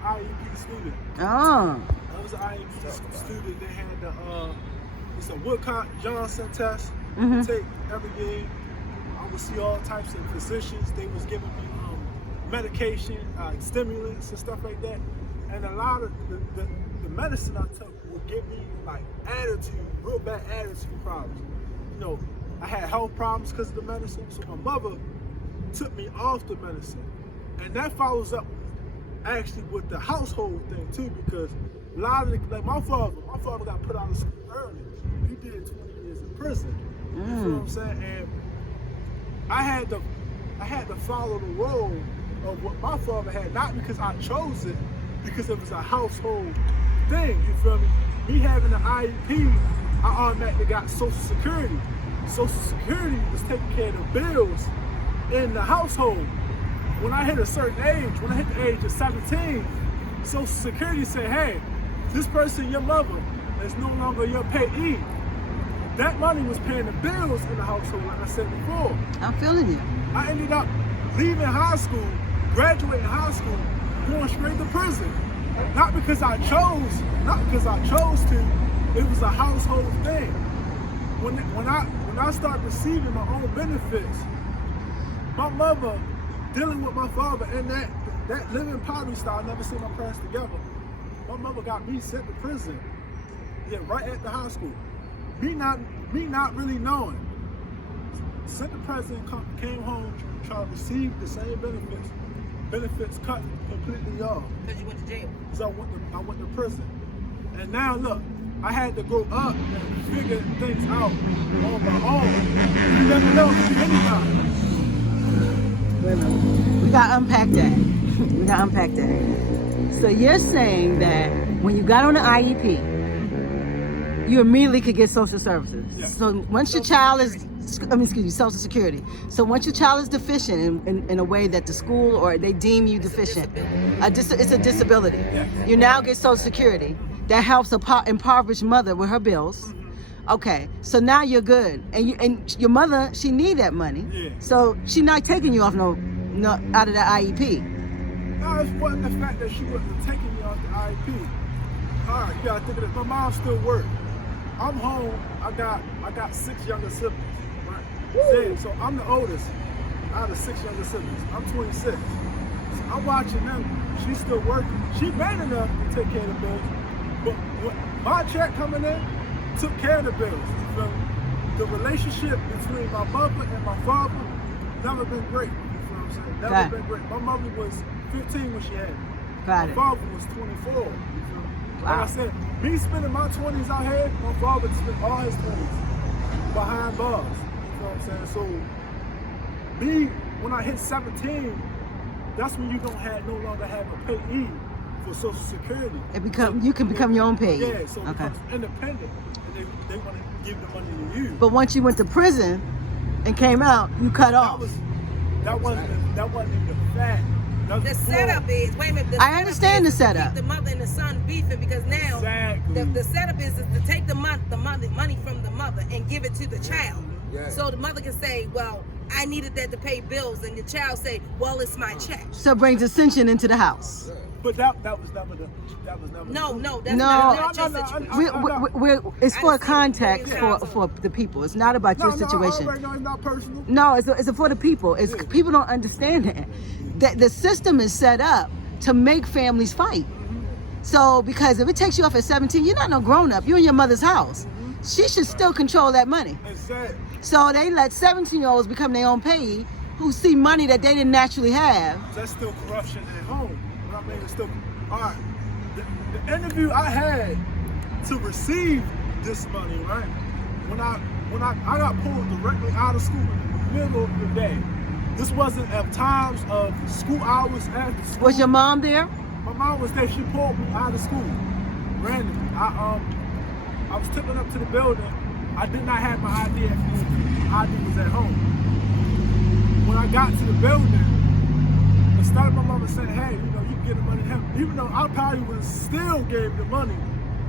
IEP student. Oh, I was an IEP student. They had the it's a Woodcock-Johnson test to take every year. I would see all types of physicians. They was giving me medication, stimulants and stuff like that. And a lot of the medicine I took would give me like real bad attitude problems. You know, I had health problems because of the medicine. So my mother took me off the medicine. And that follows up actually with the household thing too, because a lot of like my father got put out of school early. He did 20 years in prison. You feel what I'm saying? And I had to follow the role of what my father had, not because I chose it, because it was a household thing. You feel me? Me having an IEP, I automatically got Social Security. Social Security was taking care of the bills in the household, when I hit a certain age, when I hit the age of 17, Social Security said, hey, this person, your mother, is no longer your payee. That money was paying the bills in the household, like I said before. I'm feeling you. I ended up leaving high school, graduating high school, going straight to prison. Not because I chose to, it was a household thing. When I started receiving my own benefits, my mother dealing with my father and that living poverty style, I never seen my parents together. My mother got me sent to prison. Yeah, right at the high school. Me not really knowing. Sent to prison, came home, tried to receive the same benefits. Benefits cut completely off. Because you went to jail. So I went to prison. And now look, I had to grow up and figure things out on my own. You never know anybody. We got to unpack that. So you're saying that when you got on the IEP, you immediately could get social services. Yeah. So once your child is, Social Security. So once your child is deficient in a way that the school or they deem you deficient, it's a disability. Yeah. You now get Social Security. That helps a impoverished mother with her bills. Okay, so now you're good, and your mother, she need that money. Yeah. So she not taking you off no out of the IEP. No, it wasn't the fact that she wasn't taking me off the IEP. All right, you gotta think of this. My mom still works. I'm home. I got 6 younger siblings. Right? Yeah, so I'm the oldest out of 6 younger siblings. I'm 26. So I'm watching them. She's still working. She made enough to take care of the bills, but my check coming in took care of the bills. You feel me? The relationship between my mother and my father never been great. You feel what I'm saying? Never been great. My mother was 15 when she had me. My father was 24. You feel me? Like I said, me spending my 20s out here, my father spent all his 20s behind bars. You know what I'm saying? So, me, when I hit 17, that's when you don't no longer have a payee for Social Security. You can become your own payee. Yeah, so it becomes independent, and they want to give the money to you. But once you went to prison and came out, you cut off. That wasn't even the fact. The setup is, wait a minute. I understand the setup. Keep the mother and the son beefing because now the setup is to take the money from the mother and give it to the child. Yeah. So the mother can say, well, I needed that to pay bills, and the child say, well, it's my check. So it brings dissension into the house. But that was never the. No, that's not your situation. It's for context for the people. It's not about your situation. No, it's not personal. No, it's for the people. People don't understand that the system is set up to make families fight. So because if it takes you off at 17, you're not no grown up. You're in your mother's house. She should still control that money. Exactly. So they let 17-year-olds become their own payee who see money that they didn't naturally have. That's still corruption at home. I mean, it's still all right. The interview I had to receive this money, right? When I got pulled directly out of school in the middle of the day. This wasn't at times of school hours after school. Was your mom there? My mom was there. She pulled me out of school randomly. I was tipping up to the building. I did not have my ID at home. My ID was at home. When I got to the building, instead of my mama saying, hey, you can get the money to him, even though I probably would have still gave the money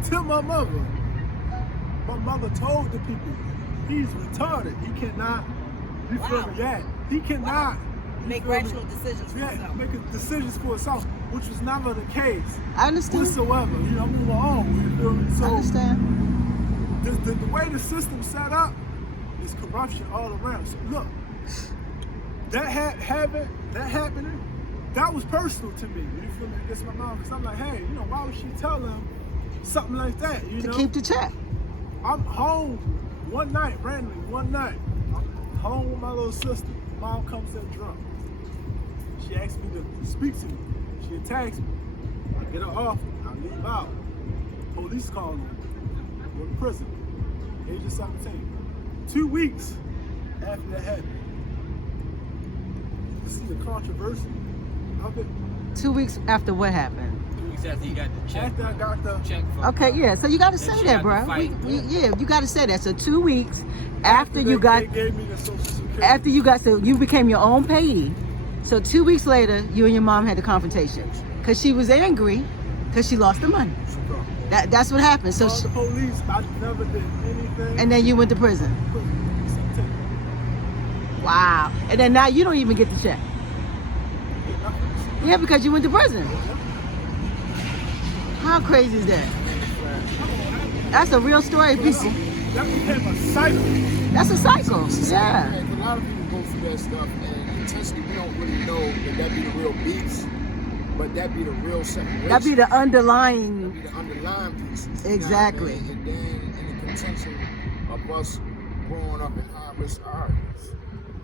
to my mother told the people, he's retarded. He cannot, you feel me? Yeah. He cannot make rational decisions for himself. Make decisions for himself, which was never the case. I understand. Whatsoever. I'm moving on. You feel me? So, I understand. The way the system's set up is corruption all around. So look, that happening, that was personal to me. You feel me? Against my mom, because I'm like, hey, why would she tell him something like that? To keep the check. I'm home randomly one night. I'm home with my little sister. Mom comes in drunk. She asks me to speak to me. She attacks me. I get her off. I leave out. Police call me. Go to prison. Age of 17. 2 weeks after that happened. You see the controversy of it? 2 weeks after what happened? 2 weeks after you got the check. After I got the check. Okay, yeah. So you got to say that, bro. Yeah, you got to say that. So 2 weeks after you got. They gave me the Social Security. After you got, so you became your own payee. So 2 weeks later, you and your mom had the confrontation because she was angry because she lost the money. That's what happened. So Called the police. I never did anything. and then you went to prison. Wow. And then now you don't even get the check. Yeah, because you went to prison. How crazy is that? That's a real story, people. That became a cycle. That's a cycle. Yeah. A lot of people go through that stuff, and intentionally we don't really know that be the real beats, but that be the real separation. That be the That underlying. be the underlying pieces. Exactly. You know what I mean? And then in the contention of us growing up in high-risk areas,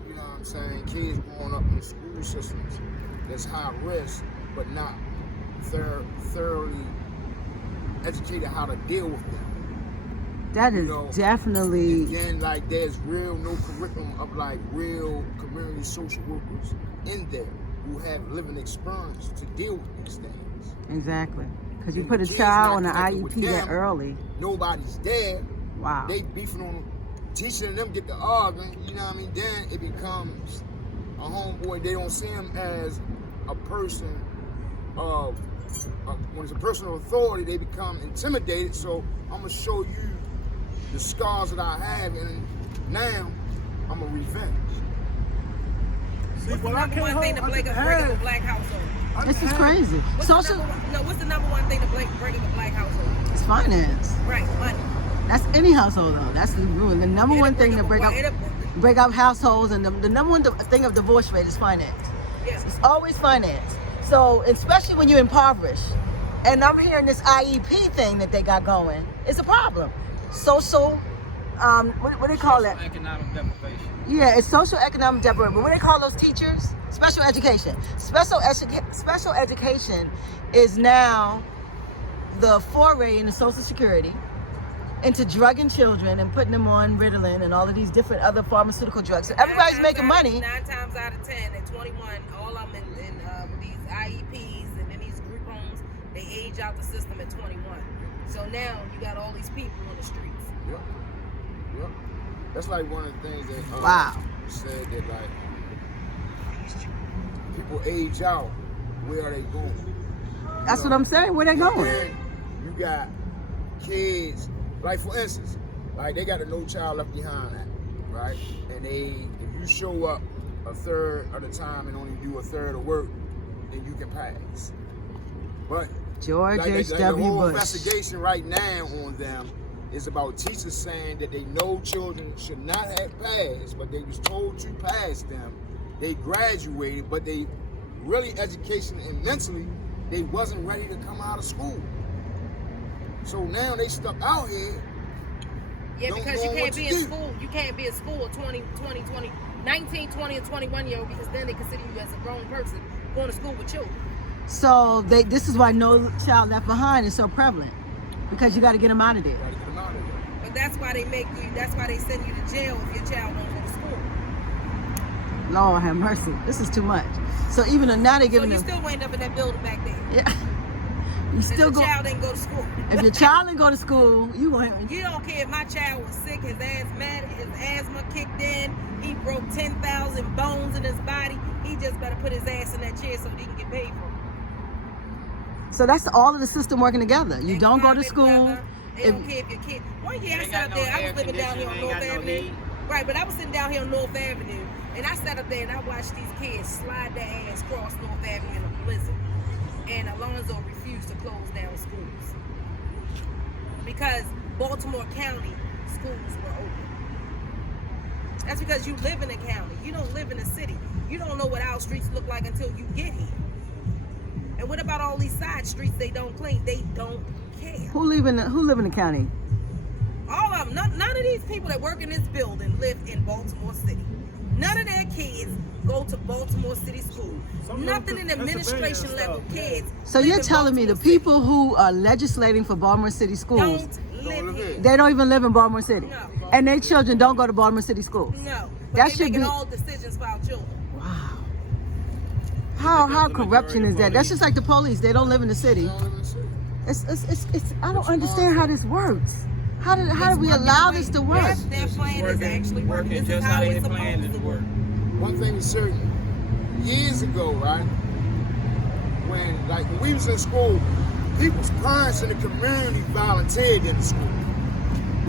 you know what I'm saying? Kids growing up in school systems that's high risk, but not thoroughly educated how to deal with them. That is definitely. And then like there's no curriculum of like real community social workers in there who have living experience to deal with these things. Exactly. Because you And put the a kids child on not an connected with IEP that them. early. Nobody's there. Wow. They beefing on teaching them get the arguing, you know what I mean? Then it becomes a homeboy. They don't see him as a person of when it's a person of authority, they become intimidated. So I'm gonna show you the scars that I have, and now I'm a revenge. See, What's the when I number came one home, thing to I break didn't up a have- black household? I This didn't is have- crazy. What's Social. what's the number one thing to break up a black household? It's finance. Right, money. That's any household though. That's the rule. The number one thing to break up households, and the number one thing of divorce rate is finance. Yes. It's always finance. So especially when you're impoverished, and I'm hearing this IEP thing that they got going, it's a problem. Social, what do they call it? Economic deprivation. Yeah, it's social economic deprivation. But what do they call those teachers? Special education. Special education is now the foray into Social Security, into drugging children and putting them on Ritalin and all of these different other pharmaceutical drugs. So everybody's making money. 9 times out of 10 at 21, all of them in these IEPs and in these group homes, they age out the system at 21. So now you got all these people on the streets. Yep. Yep. That's like one of the things that Wow. said that like people age out. Where are they going? That's what I'm saying. Where they going? Then you got kids, like for instance, like they got a No Child Left Behind Act, right? And if you show up a third of the time and only do a third of work, then you can pass. But George the H.W. whole Bush. investigation right now on them is about teachers saying that they know children should not have passed, but they was told to pass them. They graduated, but they really educationally and mentally, they wasn't ready to come out of school. So now they stuck out here. Yeah, don't because know you what can't to be do. in school. You can't be in school at 19, 20, and 21-year-old because then they consider you as a grown person going to school with children. So this is why No Child Left Behind is so prevalent, because you got to get them out of there. Gotta get them out of there. But that's why that's why they send you to jail if your child don't go to school. Lord have mercy. This is too much. So even though now they're So giving you them, still wind up in that building back there. yeah, you And still the go. child didn't go to school. If your child didn't go to school, you going. You don't care if my child was sick, his asthma kicked in, he broke 10,000 bones in his body. He just better put his ass in that chair so he can get paid for it. So that's all of the system working together. You They don't go to climate school. weather, They don't care if your kid. One year I They sat got up there. no I air was living down here on conditioning, North ain't got no Avenue. heat. Right, but I was sitting down here on North Avenue, and I sat up there and I watched these kids slide their ass across North Avenue in a blizzard. And Alonzo refused to close down schools because Baltimore County schools were open. That's because you live in a county. You don't live in a city. You don't know what our streets look like until you get here. And what about all these side streets they don't clean? They don't care. Who live in the county? All of them. None of these people that work in this building live in Baltimore City. None of their kids go to Baltimore City School. Some Nothing in go to administration Pennsylvania level and stuff. kids. So live you're in telling me the Baltimore City. people who are legislating for Baltimore City schools, don't live live here. here. they don't even live in Baltimore City, No. and their children don't go to Baltimore City schools. No. But That they should making be- all decisions for our children. Wow. How corruption is that? That's just like the police. They don't live in the They city. don't live in the city. It's I don't understand how this works. How did we allow this to work? Their plan is actually working. This is just how how they it's planned supposed it to to work. work. One thing is certain. Years ago, right, when we was in school, people's parents in the community volunteered in the school.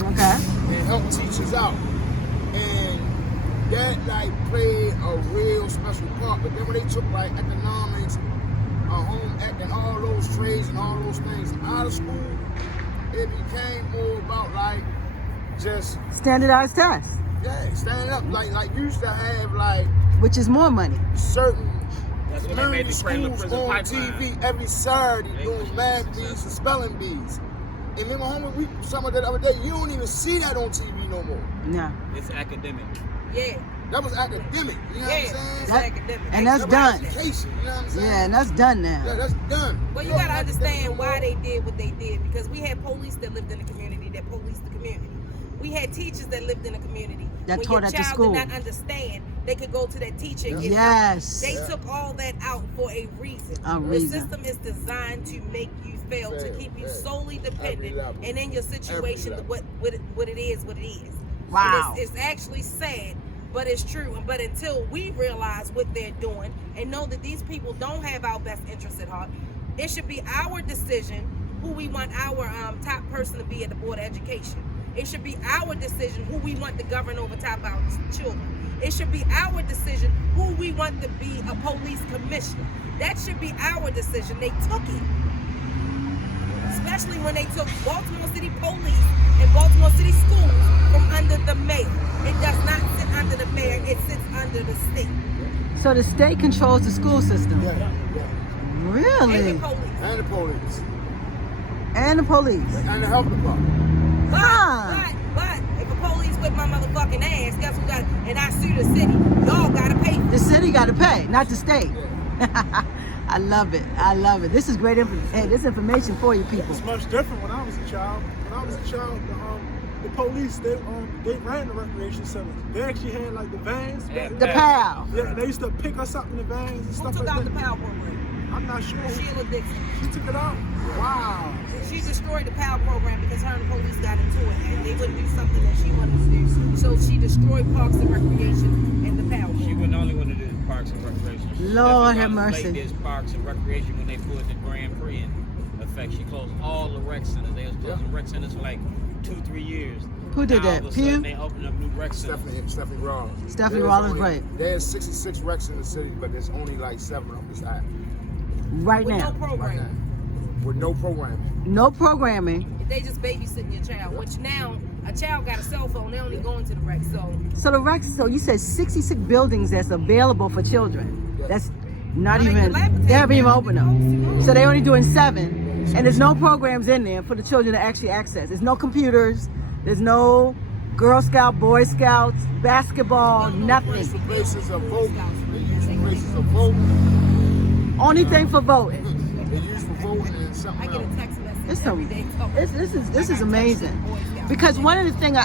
Okay. And helped teachers out. And that played a real special part. But then when they took economics, home ec, and all those trades and all those things out of school, it became more about just Standardized tests, standing up. Like you used to have which is more money. certain That's when they made community the Cradle schools Prison on Pipeline. TV every Saturday They doing was math successful. bees and spelling bees. And then some of that other day, you don't even see that on TV no more. No. It's academic. Yeah. That was academic, you know what I'm Yeah. saying? It's That- academic. and that's They- done. Education, you know what I'm saying? Yeah, and that's done now. Yeah, that's done. Well, you don't gotta have to understand think no why more. they did what they did, because we had police that lived in the community that policed the community. We had teachers that lived in the community. That when taught your at the child school. did not understand, they could go to that teacher and get Yes. help. They took all that out for a reason. A reason. The system is designed to make you fail, to keep you solely dependent, level. and in your situation, Every what it is, what it is. Wow. And it's actually sad, but it's true. But until we realize what they're doing and know that these people don't have our best interests at heart, it should be our decision who we want our top person to be at the Board of Education. It should be our decision who we want to govern over top of our children. It should be our decision who we want to be a police commissioner. That should be our decision. They took it. Especially when they took Baltimore City Police and Baltimore City Schools from under the mayor. It does not sit under the mayor, it sits under the state. So the state controls the school system. Yeah. And Really? the police. And the police. And the police. And the health department. But if a police whip my motherfucking ass, guess who got it? And I sue the city, y'all gotta pay. The city got to pay, not the state. I love it. I love it. This is great this information for you people. It's much different when I was a child. When I was a child, the police they ran the recreation centers. They actually had the vans. The PAL. Yeah, they used to pick us up in the vans and Who stuff took like out that. the PAL program? I'm not sure. Sheila Dixon. She took it out. Wow. She destroyed the PAL program because her and the police got into it and they wouldn't do something that she wanted to do. So she destroyed Parks and Recreation and the PAL She program. wouldn't only want to do Parks and Recreation. She Lord definitely have wanted to mercy. make this Parks and Recreation when they put the Grand Prix in effect. She closed all the rec centers. They was closing rec centers for 2-3 years. Who did Now, that? All of a sudden, Pew? they opened up new rec centers. Stephanie Rollins. Stephanie There's Rollins, only- right. There's 66 recs in the city, but there's only 7 of this act Right With now. no right program. now. With no programming. No programming. They just babysitting your child, which now a child got a cell phone, they only going to the rec. So you said 66 buildings that's available for children. That's not Well, they even, dilapidated they haven't even them. opened them. So they're only doing 7. And there's no programs in there for the children to actually access. There's no computers. There's no Girl Scout, Boy Scouts, basketball, nothing. For places of voting. They use for places of voting. Only thing for voting. They use for voting and I something get a else. text message It's every day. This is amazing. Because one of the things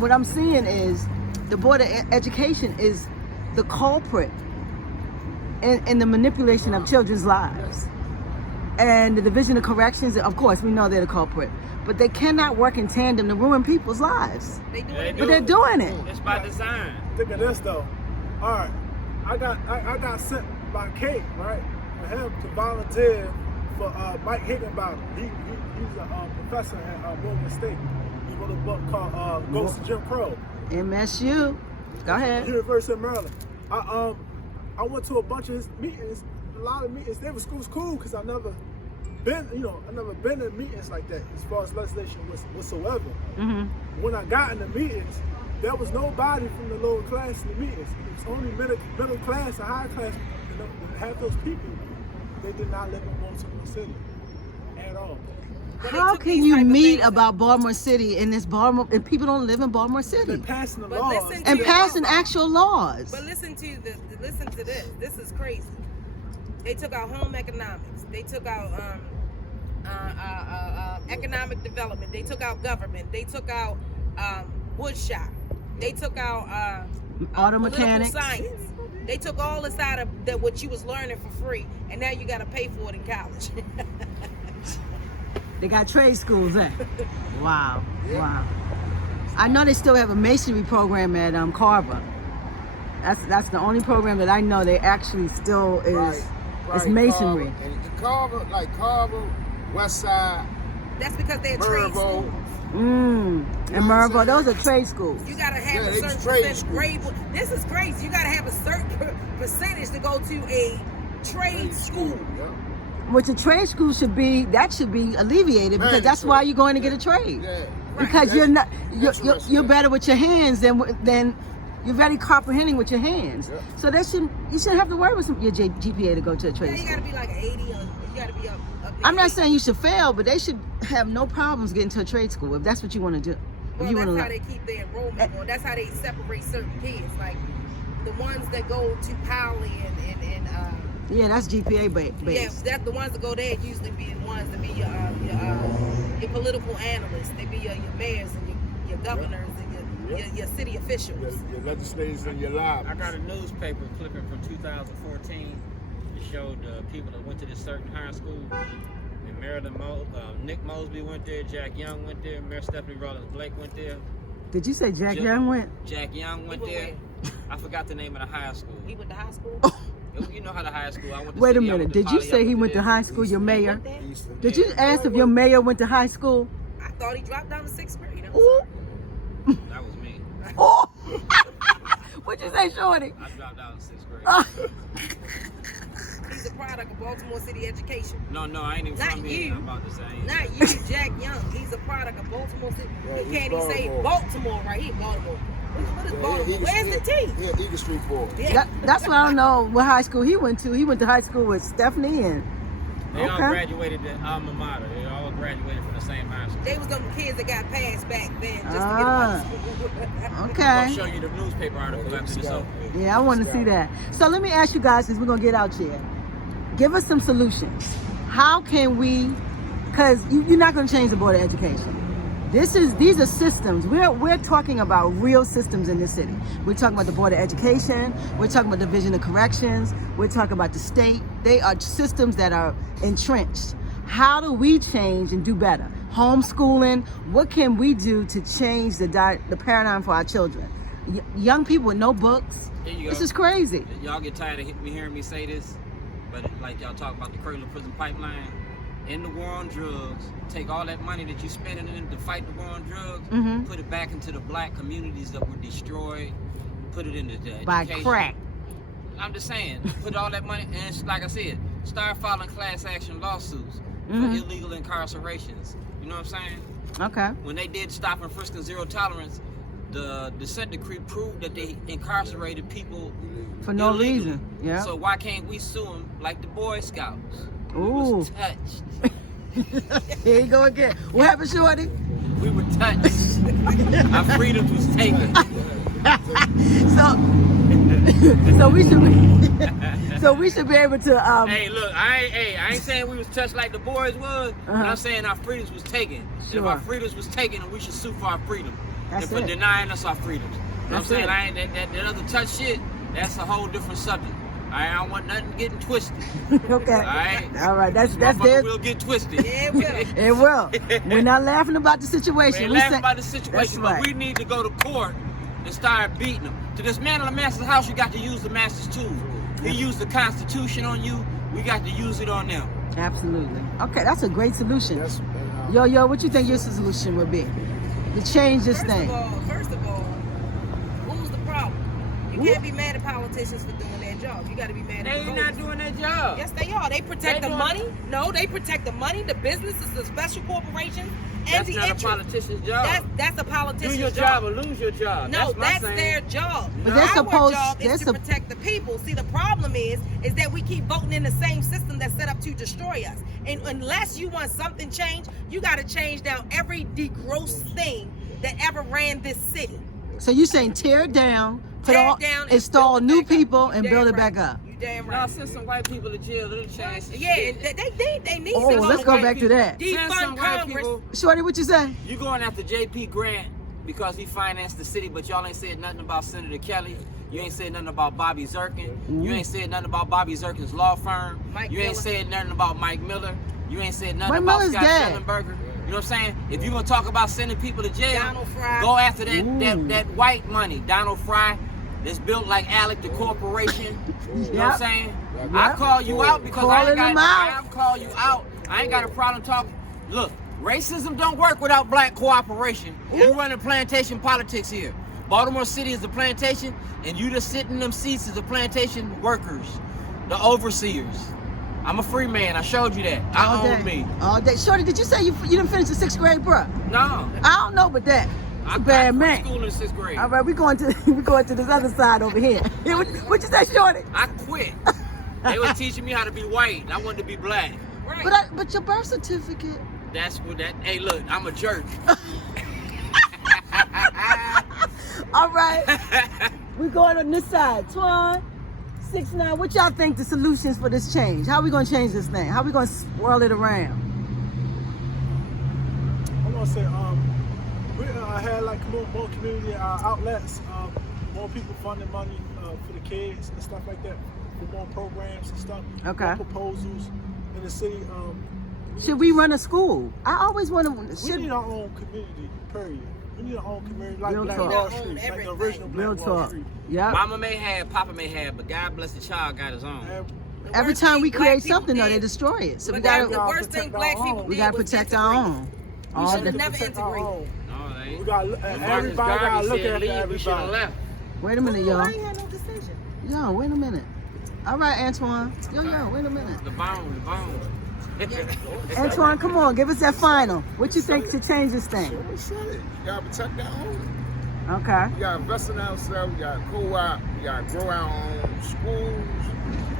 what I'm seeing is the Board of Education is the culprit in the manipulation of children's lives. And the Division of Corrections, of course, we know they're the culprit. But they cannot work in tandem to ruin people's lives. They do They it. do. But they're doing it. It's by design. Think of this though. All right, I got sent by Kate, right, for him to volunteer for Mike Higginbottom. He's a professor at Morgan State. He wrote a book called Ghost of Jim Crow. MSU. Go ahead. University of Maryland. I went to a bunch of his meetings. A lot of meetings. They was cool because I never been in meetings like that as far as legislation whatsoever. Mm-hmm. When I got in the meetings, there was nobody from the lower class in the meetings. It was only middle class and high class. Half those people, they did not live in Baltimore City at all. How can you meet about Baltimore City in this Baltimore, and people don't live in Baltimore City? They're passing the But laws. listen And to- passing actual laws. But listen to this. This is crazy. They took out home economics. They took out economic development. They took out government. They took out woodshop. They took out Auto political mechanics. science. They took all this out of what you was learning for free, and now you got to pay for it in college. They got trade schools, eh? Wow, wow. I know they still have a masonry program at Carver. That's the only program that I know they actually still is masonry. Carver, and Carver, like Carver, West Side. That's because they're trade schools. And Mervo, those are trade schools. You gotta have a certain percentage grade. This is crazy. You gotta have a certain percentage to go to a trade school. Which a trade school should be alleviated because that's why you're going to get a trade. Yeah. Because you're better with your hands than you're very comprehending with your hands. Yeah. So you shouldn't have to worry with your GPA to go to a trade You school. gotta be like an 80 or you gotta be up I'm not saying you should fail, but they should have no problems getting to a trade school if that's what you want to do. Well, that's how they keep their enrollment going. That's how they separate certain kids. Like the ones that go to Powley and yeah, that's GPA based. yeah, that's the ones that go there usually be the ones that be your political analysts. They be your mayors and your governors and your city officials. Your legislators and your lobbies. I got a newspaper clipping from 2014. It showed people that went to this certain high school. And Nick Mosby went there, Jack Young went there, Mayor Stephanie Rollins Blake went there. Did you say Jack Young went? Jack Young went there. I forgot the name of the high school. He went to high school? You know how the high school. I went to Wait a city, I minute. went to Did you Poly, say I he went to there. high school, your mayor? Eastern. Did you ask if your mayor went to high school? I thought he dropped down to 6th grade. Ooh. That was me. Oh. What'd you say, Shorty? I dropped out in 6th grade. He's a product of Baltimore City education. No, I ain't even Not from here. you. I'm about to say. Not you, Jack Young. He's a product of Baltimore City. Yeah, He can't he's even say Baltimore right here. Baltimore. What is Baltimore? Where's the T? Yeah, Eagle Street boy. Yeah. That's what I don't know what high school he went to. He went to high school with Stephanie and They all graduated at alma mater. They all graduated from the same high school. They was them kids that got passed back then just to get out of school. I'll okay. show you the newspaper article after this over. Yeah, I want to see that. So let me ask you guys, since we're gonna get out here, give us some solutions. How can we? Because you're not gonna change the Board of Education. These are systems. We're talking about real systems in this city. We're talking about the Board of Education. We're talking about the Division of Corrections. We're talking about the state. They are systems that are entrenched. How do we change and do better? Homeschooling. What can we do to change the paradigm for our children? Young people with no books. Here you go. This is crazy. Y'all get tired of hearing me say this, but like y'all talk about the cradle of prison pipeline. In the war on drugs, take all that money that you're spending in to fight the war on drugs, put it back into the black communities that were destroyed, put it into the By education. crack. I'm just saying, put all that money, and like I said, start filing class action lawsuits for illegal incarcerations. You know what I'm saying? Okay. When they did stop and frisk and zero tolerance, the consent decree proved that they incarcerated people For no illegally. reason. Yeah. So why can't we sue them like the Boy Scouts? We Ooh. was touched. Here you go again. What happened, Shorty? We were touched. Our freedoms was taken. So we should be able to. Hey, look, I ain't saying we was touched like the boys was, but I'm saying our freedoms was taken. Sure. If our freedoms was taken, then we should sue for our freedom. That's and for it. denying us our freedoms. You know what I'm That's saying? it. I ain't that other touch shit. That's a whole different subject. I don't want nothing getting twisted. Okay. All right. That's Motherfucker it. will get twisted. Yeah, it will. It will. We're not laughing about the We situation. ain't We laughing say- about the That's situation, right. but we need to go to court and start beating them. To dismantle the master's house, you got to use the master's tools. He used the Constitution on you. We got to use it on them. Absolutely. Okay, that's a great solution. That's, Yo, what you think your solution would be to change this thing? First of all, who's the problem? You can't be mad at politicians for doing their job. You got to be mad They at the ain't voters. not doing their job. Yes, they are. They protect They the doing- money. No, they protect the money, the businesses, the special corporations, and That's the not interest. a politician's job. That's a Do politician's your job or lose your job. No, my that's saying. their job. But they're Our supposed- job they're is to sup- protect the people. See, the problem is that we keep voting in the same system that's set up to destroy us. And unless you want something changed, you got to change down every gross thing that ever ran this city. So you're saying tear it down, Tear it down and install build it new back up. people, You and damn build it right. back up. You damn No, right. send some white people to jail. It'll change. Yeah, they need Oh, to let's go back to that. Send some Defund white Congress. people. Shorty, what you say? You going after JP Grant because he financed the city, but y'all ain't said nothing about Senator Kelly. You ain't said nothing about Bobby Zirkin. You ain't said nothing about Bobby Zirkin's law firm. Mike you ain't Miller. said nothing about Mike Miller. You ain't said nothing Wait, about Miller's Scott dead. Schellenberger. You know what I'm saying? If you're gonna talk about sending people to jail, Donald Fry. go after that, Ooh. that white money. Donald Fry, that's built like Alec the corporation. You know what I'm saying? I call you out because I ain't got. I'll call you out. I ain't got a problem talking. Look, racism don't work without black cooperation. You running plantation politics here. Baltimore City is the plantation, and you just sit in them seats as the plantation workers, the overseers. I'm a free man. I showed you that. I own me. All day. Shorty, did you say you didn't finish the 6th grade, bro? No. I don't know, but that. I a bad man. School in 6th grade. All right, we going to this other side over here. What you say, Shorty? I quit. They were teaching me how to be white. I wanted to be black. Right. But your birth certificate. That's what that. Hey, look, I'm a jerk. All right, we going on this side. Twan, 6'9", what y'all think the solutions for this change? How we gonna change this thing? How we gonna swirl it around? I'm gonna say, we had like more community outlets, more people funding money for the kids and stuff like that, for more programs and stuff. Okay. More proposals in the city. Should we run a school? I always want to. We need our own community, period. We need our own community, like Real Black talk. Wall Street, like the original Real Black Wall talk. Street. Yeah. Mama may have, Papa may have, but God bless the child got his own. And Every worst time thing we black create people something, though, did- they destroy it. So we But gotta the worst thing black people we did gotta was protect our integrate. own. We All should have the, never protect our integrated. own. No, they We ain't. got everybody got to look after We should have everybody. left. wait a minute, I y'all. ain't had no decision. Yo, wait a minute. All right, Antoine. Yo, wait a minute. The bone. Antoine, come on, give us that final. What you think to change this thing? What said it? You gotta protect our own. Okay. We gotta invest in ourselves. We gotta co-op. We gotta grow our own schools,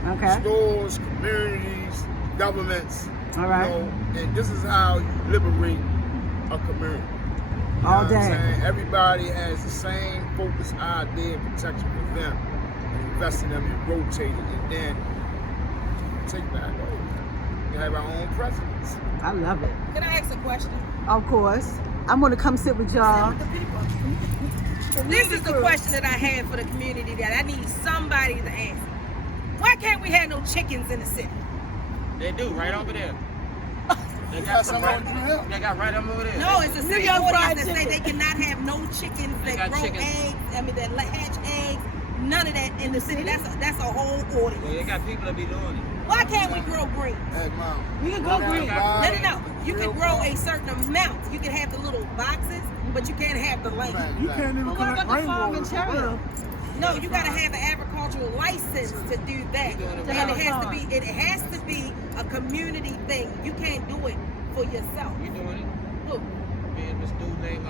Okay. stores, communities, governments. All right. You know, and this is how you liberate a community. You know All what day. I'm saying? Everybody has the same focus, idea, and protection for them. And invest in them and rotate it, and then take back over. We have our own presidents. I love it. Can I ask a question? Of course. I'm gonna come sit with y'all. The people. This is the question that I have for the community that I need somebody to answer. Why can't we have no chickens in the city? They do, right over there. They got some some right, on drill. they got right over there. No, it's a city York fried ordinance that say chicken. they cannot have no chickens They that got grow chickens. eggs. I mean, that hatch eggs. None of that in the city. That's a whole Well, ordinance. they got people that be doing it. Why can't we grow greens? Hey, Mom. We can go green. No. You can grow a certain amount. You can have the little boxes, but you can't have the land. You can't even But what collect about the farm in rainbows. Cherry? No, you gotta have an agricultural license to do that. doing it And right. it has to be a community thing. You can't do it for yourself. You doing it? Look, Me and this dude named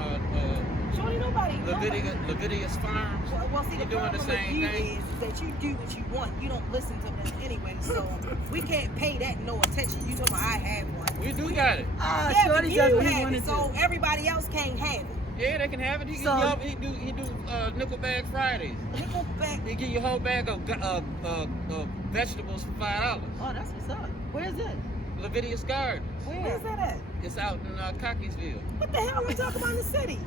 surely nobody. Leviticus Farms. Well, see, You the doing problem the same with you thing? is that you do what you want. You don't listen to them anyway, so we can't pay that no attention. You know, I have one. We do got it. Ah, Yeah, but Shorty you does what he have wanted it, so to. everybody else can't have it. Yeah, they can have it. He do nickel bag Fridays. Nickel back. They give you a whole bag of vegetables for $5. Oh, that's what's up. Where's it? Leviticus Garden. Where's that at? It's out in Cockeysville. What the hell are we talking about in the city?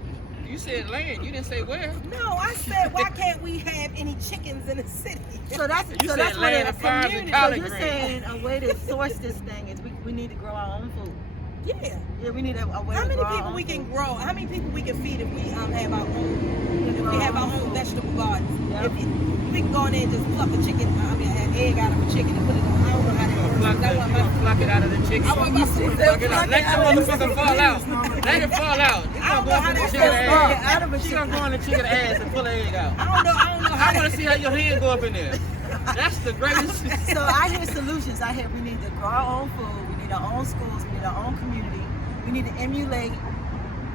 You said land. You didn't say where. No, I said, why can't we have any chickens in the city? So that's You so said that's what land it and farms and community. So collard you're greens. saying a way to source this thing is we need to grow our own food. Yeah. Yeah, we need a way How to many grow our people own we can food. grow? How many people we can feed if we have our own? If we have our own vegetable gardens. Yeah. If we can go in there and just pluck a chicken, an egg out of a chicken and put it on. I don't know how that works. You gonna pluck it out of the chicken. I want my food. Pluck it out. Let that motherfucker fall out. Let it fall out. It's I don't gonna know go how in the that chicken works. ass. Out of a She chicken. gonna go in the chicken ass and pull the egg out. I don't know how I want to see how your hand go up in there. That's the greatest. So I hear solutions. I hear we need to grow our own food. We need our own schools. We need our own community. We need to emulate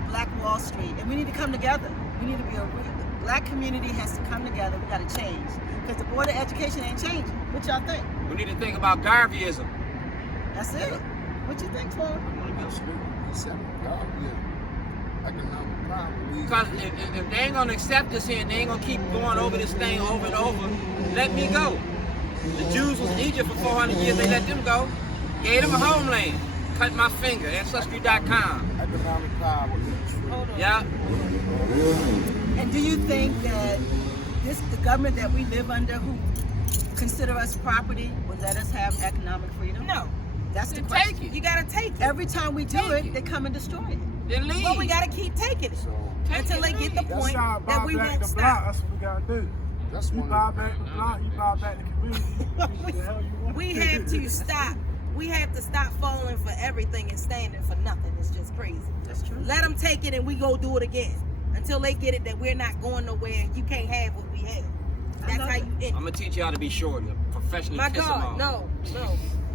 Black Wall Street, and we need to come together. We need to be the Black community has to come together. We got to change because the Board of Education ain't changing. What y'all think? We need to think about Garveyism. That's it. What you think, Flo? Because if they ain't gonna accept this here and they ain't gonna keep going over this thing over and over, let me go. The Jews was in Egypt for 400 years, they let them go. Gave them a homeland. Cut my finger, ancestry.com. Economic power. Hold on. Yeah. And do you think that the government that we live under, who consider us property, would let us have economic freedom? No. That's the Then question. take it. You gotta take it. Every time we do Take it, it. they come and destroy it. Then leave. Well, we gotta keep taking it So until they get the That's point how I that buy we back won't the block. stop. That's what we gotta do. that's You one buy of back the block, you buy back the community. What the hell you want? We have to stop. We have to stop falling for everything and standing for nothing. It's just crazy. That's true. Let them take it and we go do it again until they get it that we're not going nowhere and you can't have what we have. That's how you end I'm gonna teach you how to be short and professionally My piss them God, off. no.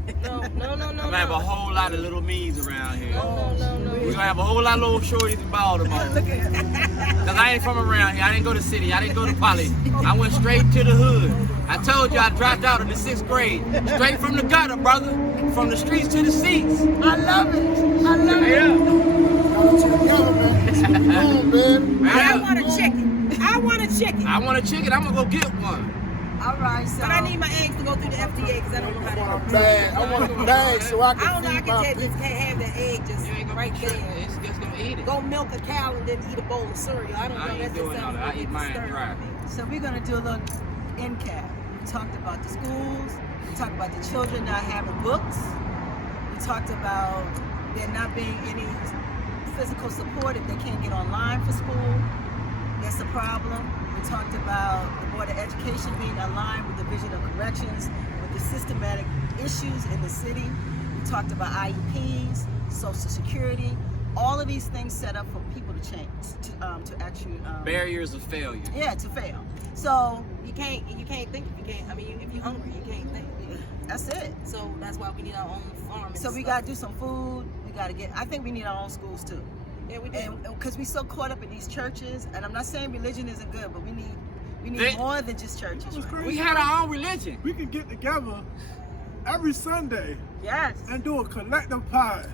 I'm gonna have a whole lot of little me's around here. No. We're gonna have a whole lot of little shorties in Baltimore. Cause I ain't from around here. I didn't go to city. I didn't go to college. I went straight to the hood. I told you I dropped out in the 6th grade. Straight from the gutter, brother. From the streets to the seats. I love it. I love it. Yeah. Come on, man. I want a chicken. I want a chicken. I want a chicken. I'm gonna go get one. All right, so. But I need my eggs to go through the FDA because I don't know how to do it. Bag. I want a bag so I I don't know. I can feed my just people. can't have that egg just You ain't gonna right there. It's just gonna eat it. Go milk a cow and then eat a bowl of cereal. I don't know. I ain't That just doing all sounds that. I really eat mine disturbing dry. to me. So we're going to do a little end cap. We talked about the schools. We talked about the children not having books. We talked about there not being any physical support if they can't get online for school. That's a problem. We talked about the Board of Education being aligned with the Division of Corrections, with the systematic issues in the city. We talked about IEPs, Social Security, all of these things set up for people to change, to actually Barriers of failure. yeah, to fail. So You can't think if you can't. I mean, if you're hungry, you can't think. that's it. So that's why we need our own farm. And So we stuff. gotta do some food. We gotta get. I think we need our own schools too. Yeah, we do. And because we so caught up in these churches, and I'm not saying religion isn't good, but we need They- more than just churches. It was Right? crazy. We had our own religion. We could get together every Sunday Yes. and do a collective pie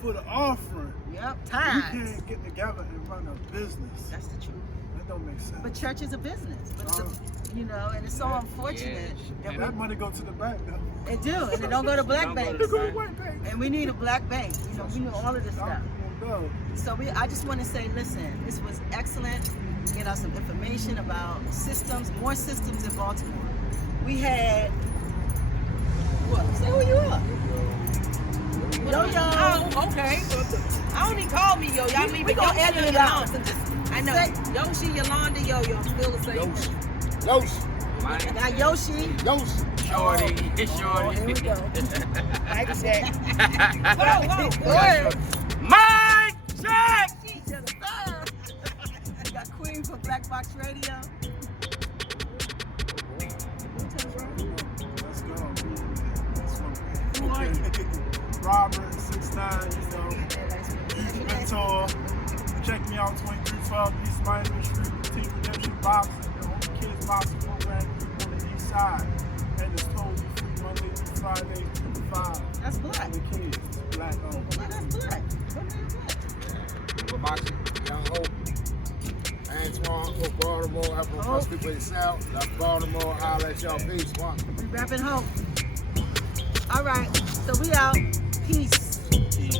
for the offering. Yep. We Times. can't get together and run a business. That's the truth. That don't make sense. But church is a business. But it's and it's so unfortunate that Yeah. That money go to the bank though. they do, and they don't go to black Don't go to banks. the Go to bank. white bank. And we need a black bank. We need all of this stuff. Go. So I just want to say, listen, this was excellent. Get us some information about systems, more systems in Baltimore. We had, what? Say who you are. Yo-yo. Oh, okay. I don't even call me yo. Y'all leave We it gonna Yoshi edit and it out. Yolanda. I know. Say- Yoshi, Yolanda, Yo-Yo. Still the same. Yoshi. thing. Yoshi. Mike, Got Yoshi. Yoshi. shorty, it's Oh, shorty. here we go. Mic check. Whoa. Go ahead. Mike, check. We got Queen from Black Box Radio. Let's go. Who are you? Robert, 6'9", youth mentor. Check me out, 2312 East Miami Street, Team Redemption Boxing, the only kids boxing program on the east side. And it's totally free Monday through Friday, 5. That's black. Only kids, black owned. Yeah, that's black. For boxing. Young Hope. Antoine for Baltimore. Helping us people in the South. That's Baltimore. I'll let y'all peace. One. We rapping hope. All right, so we out. Peace. Peace.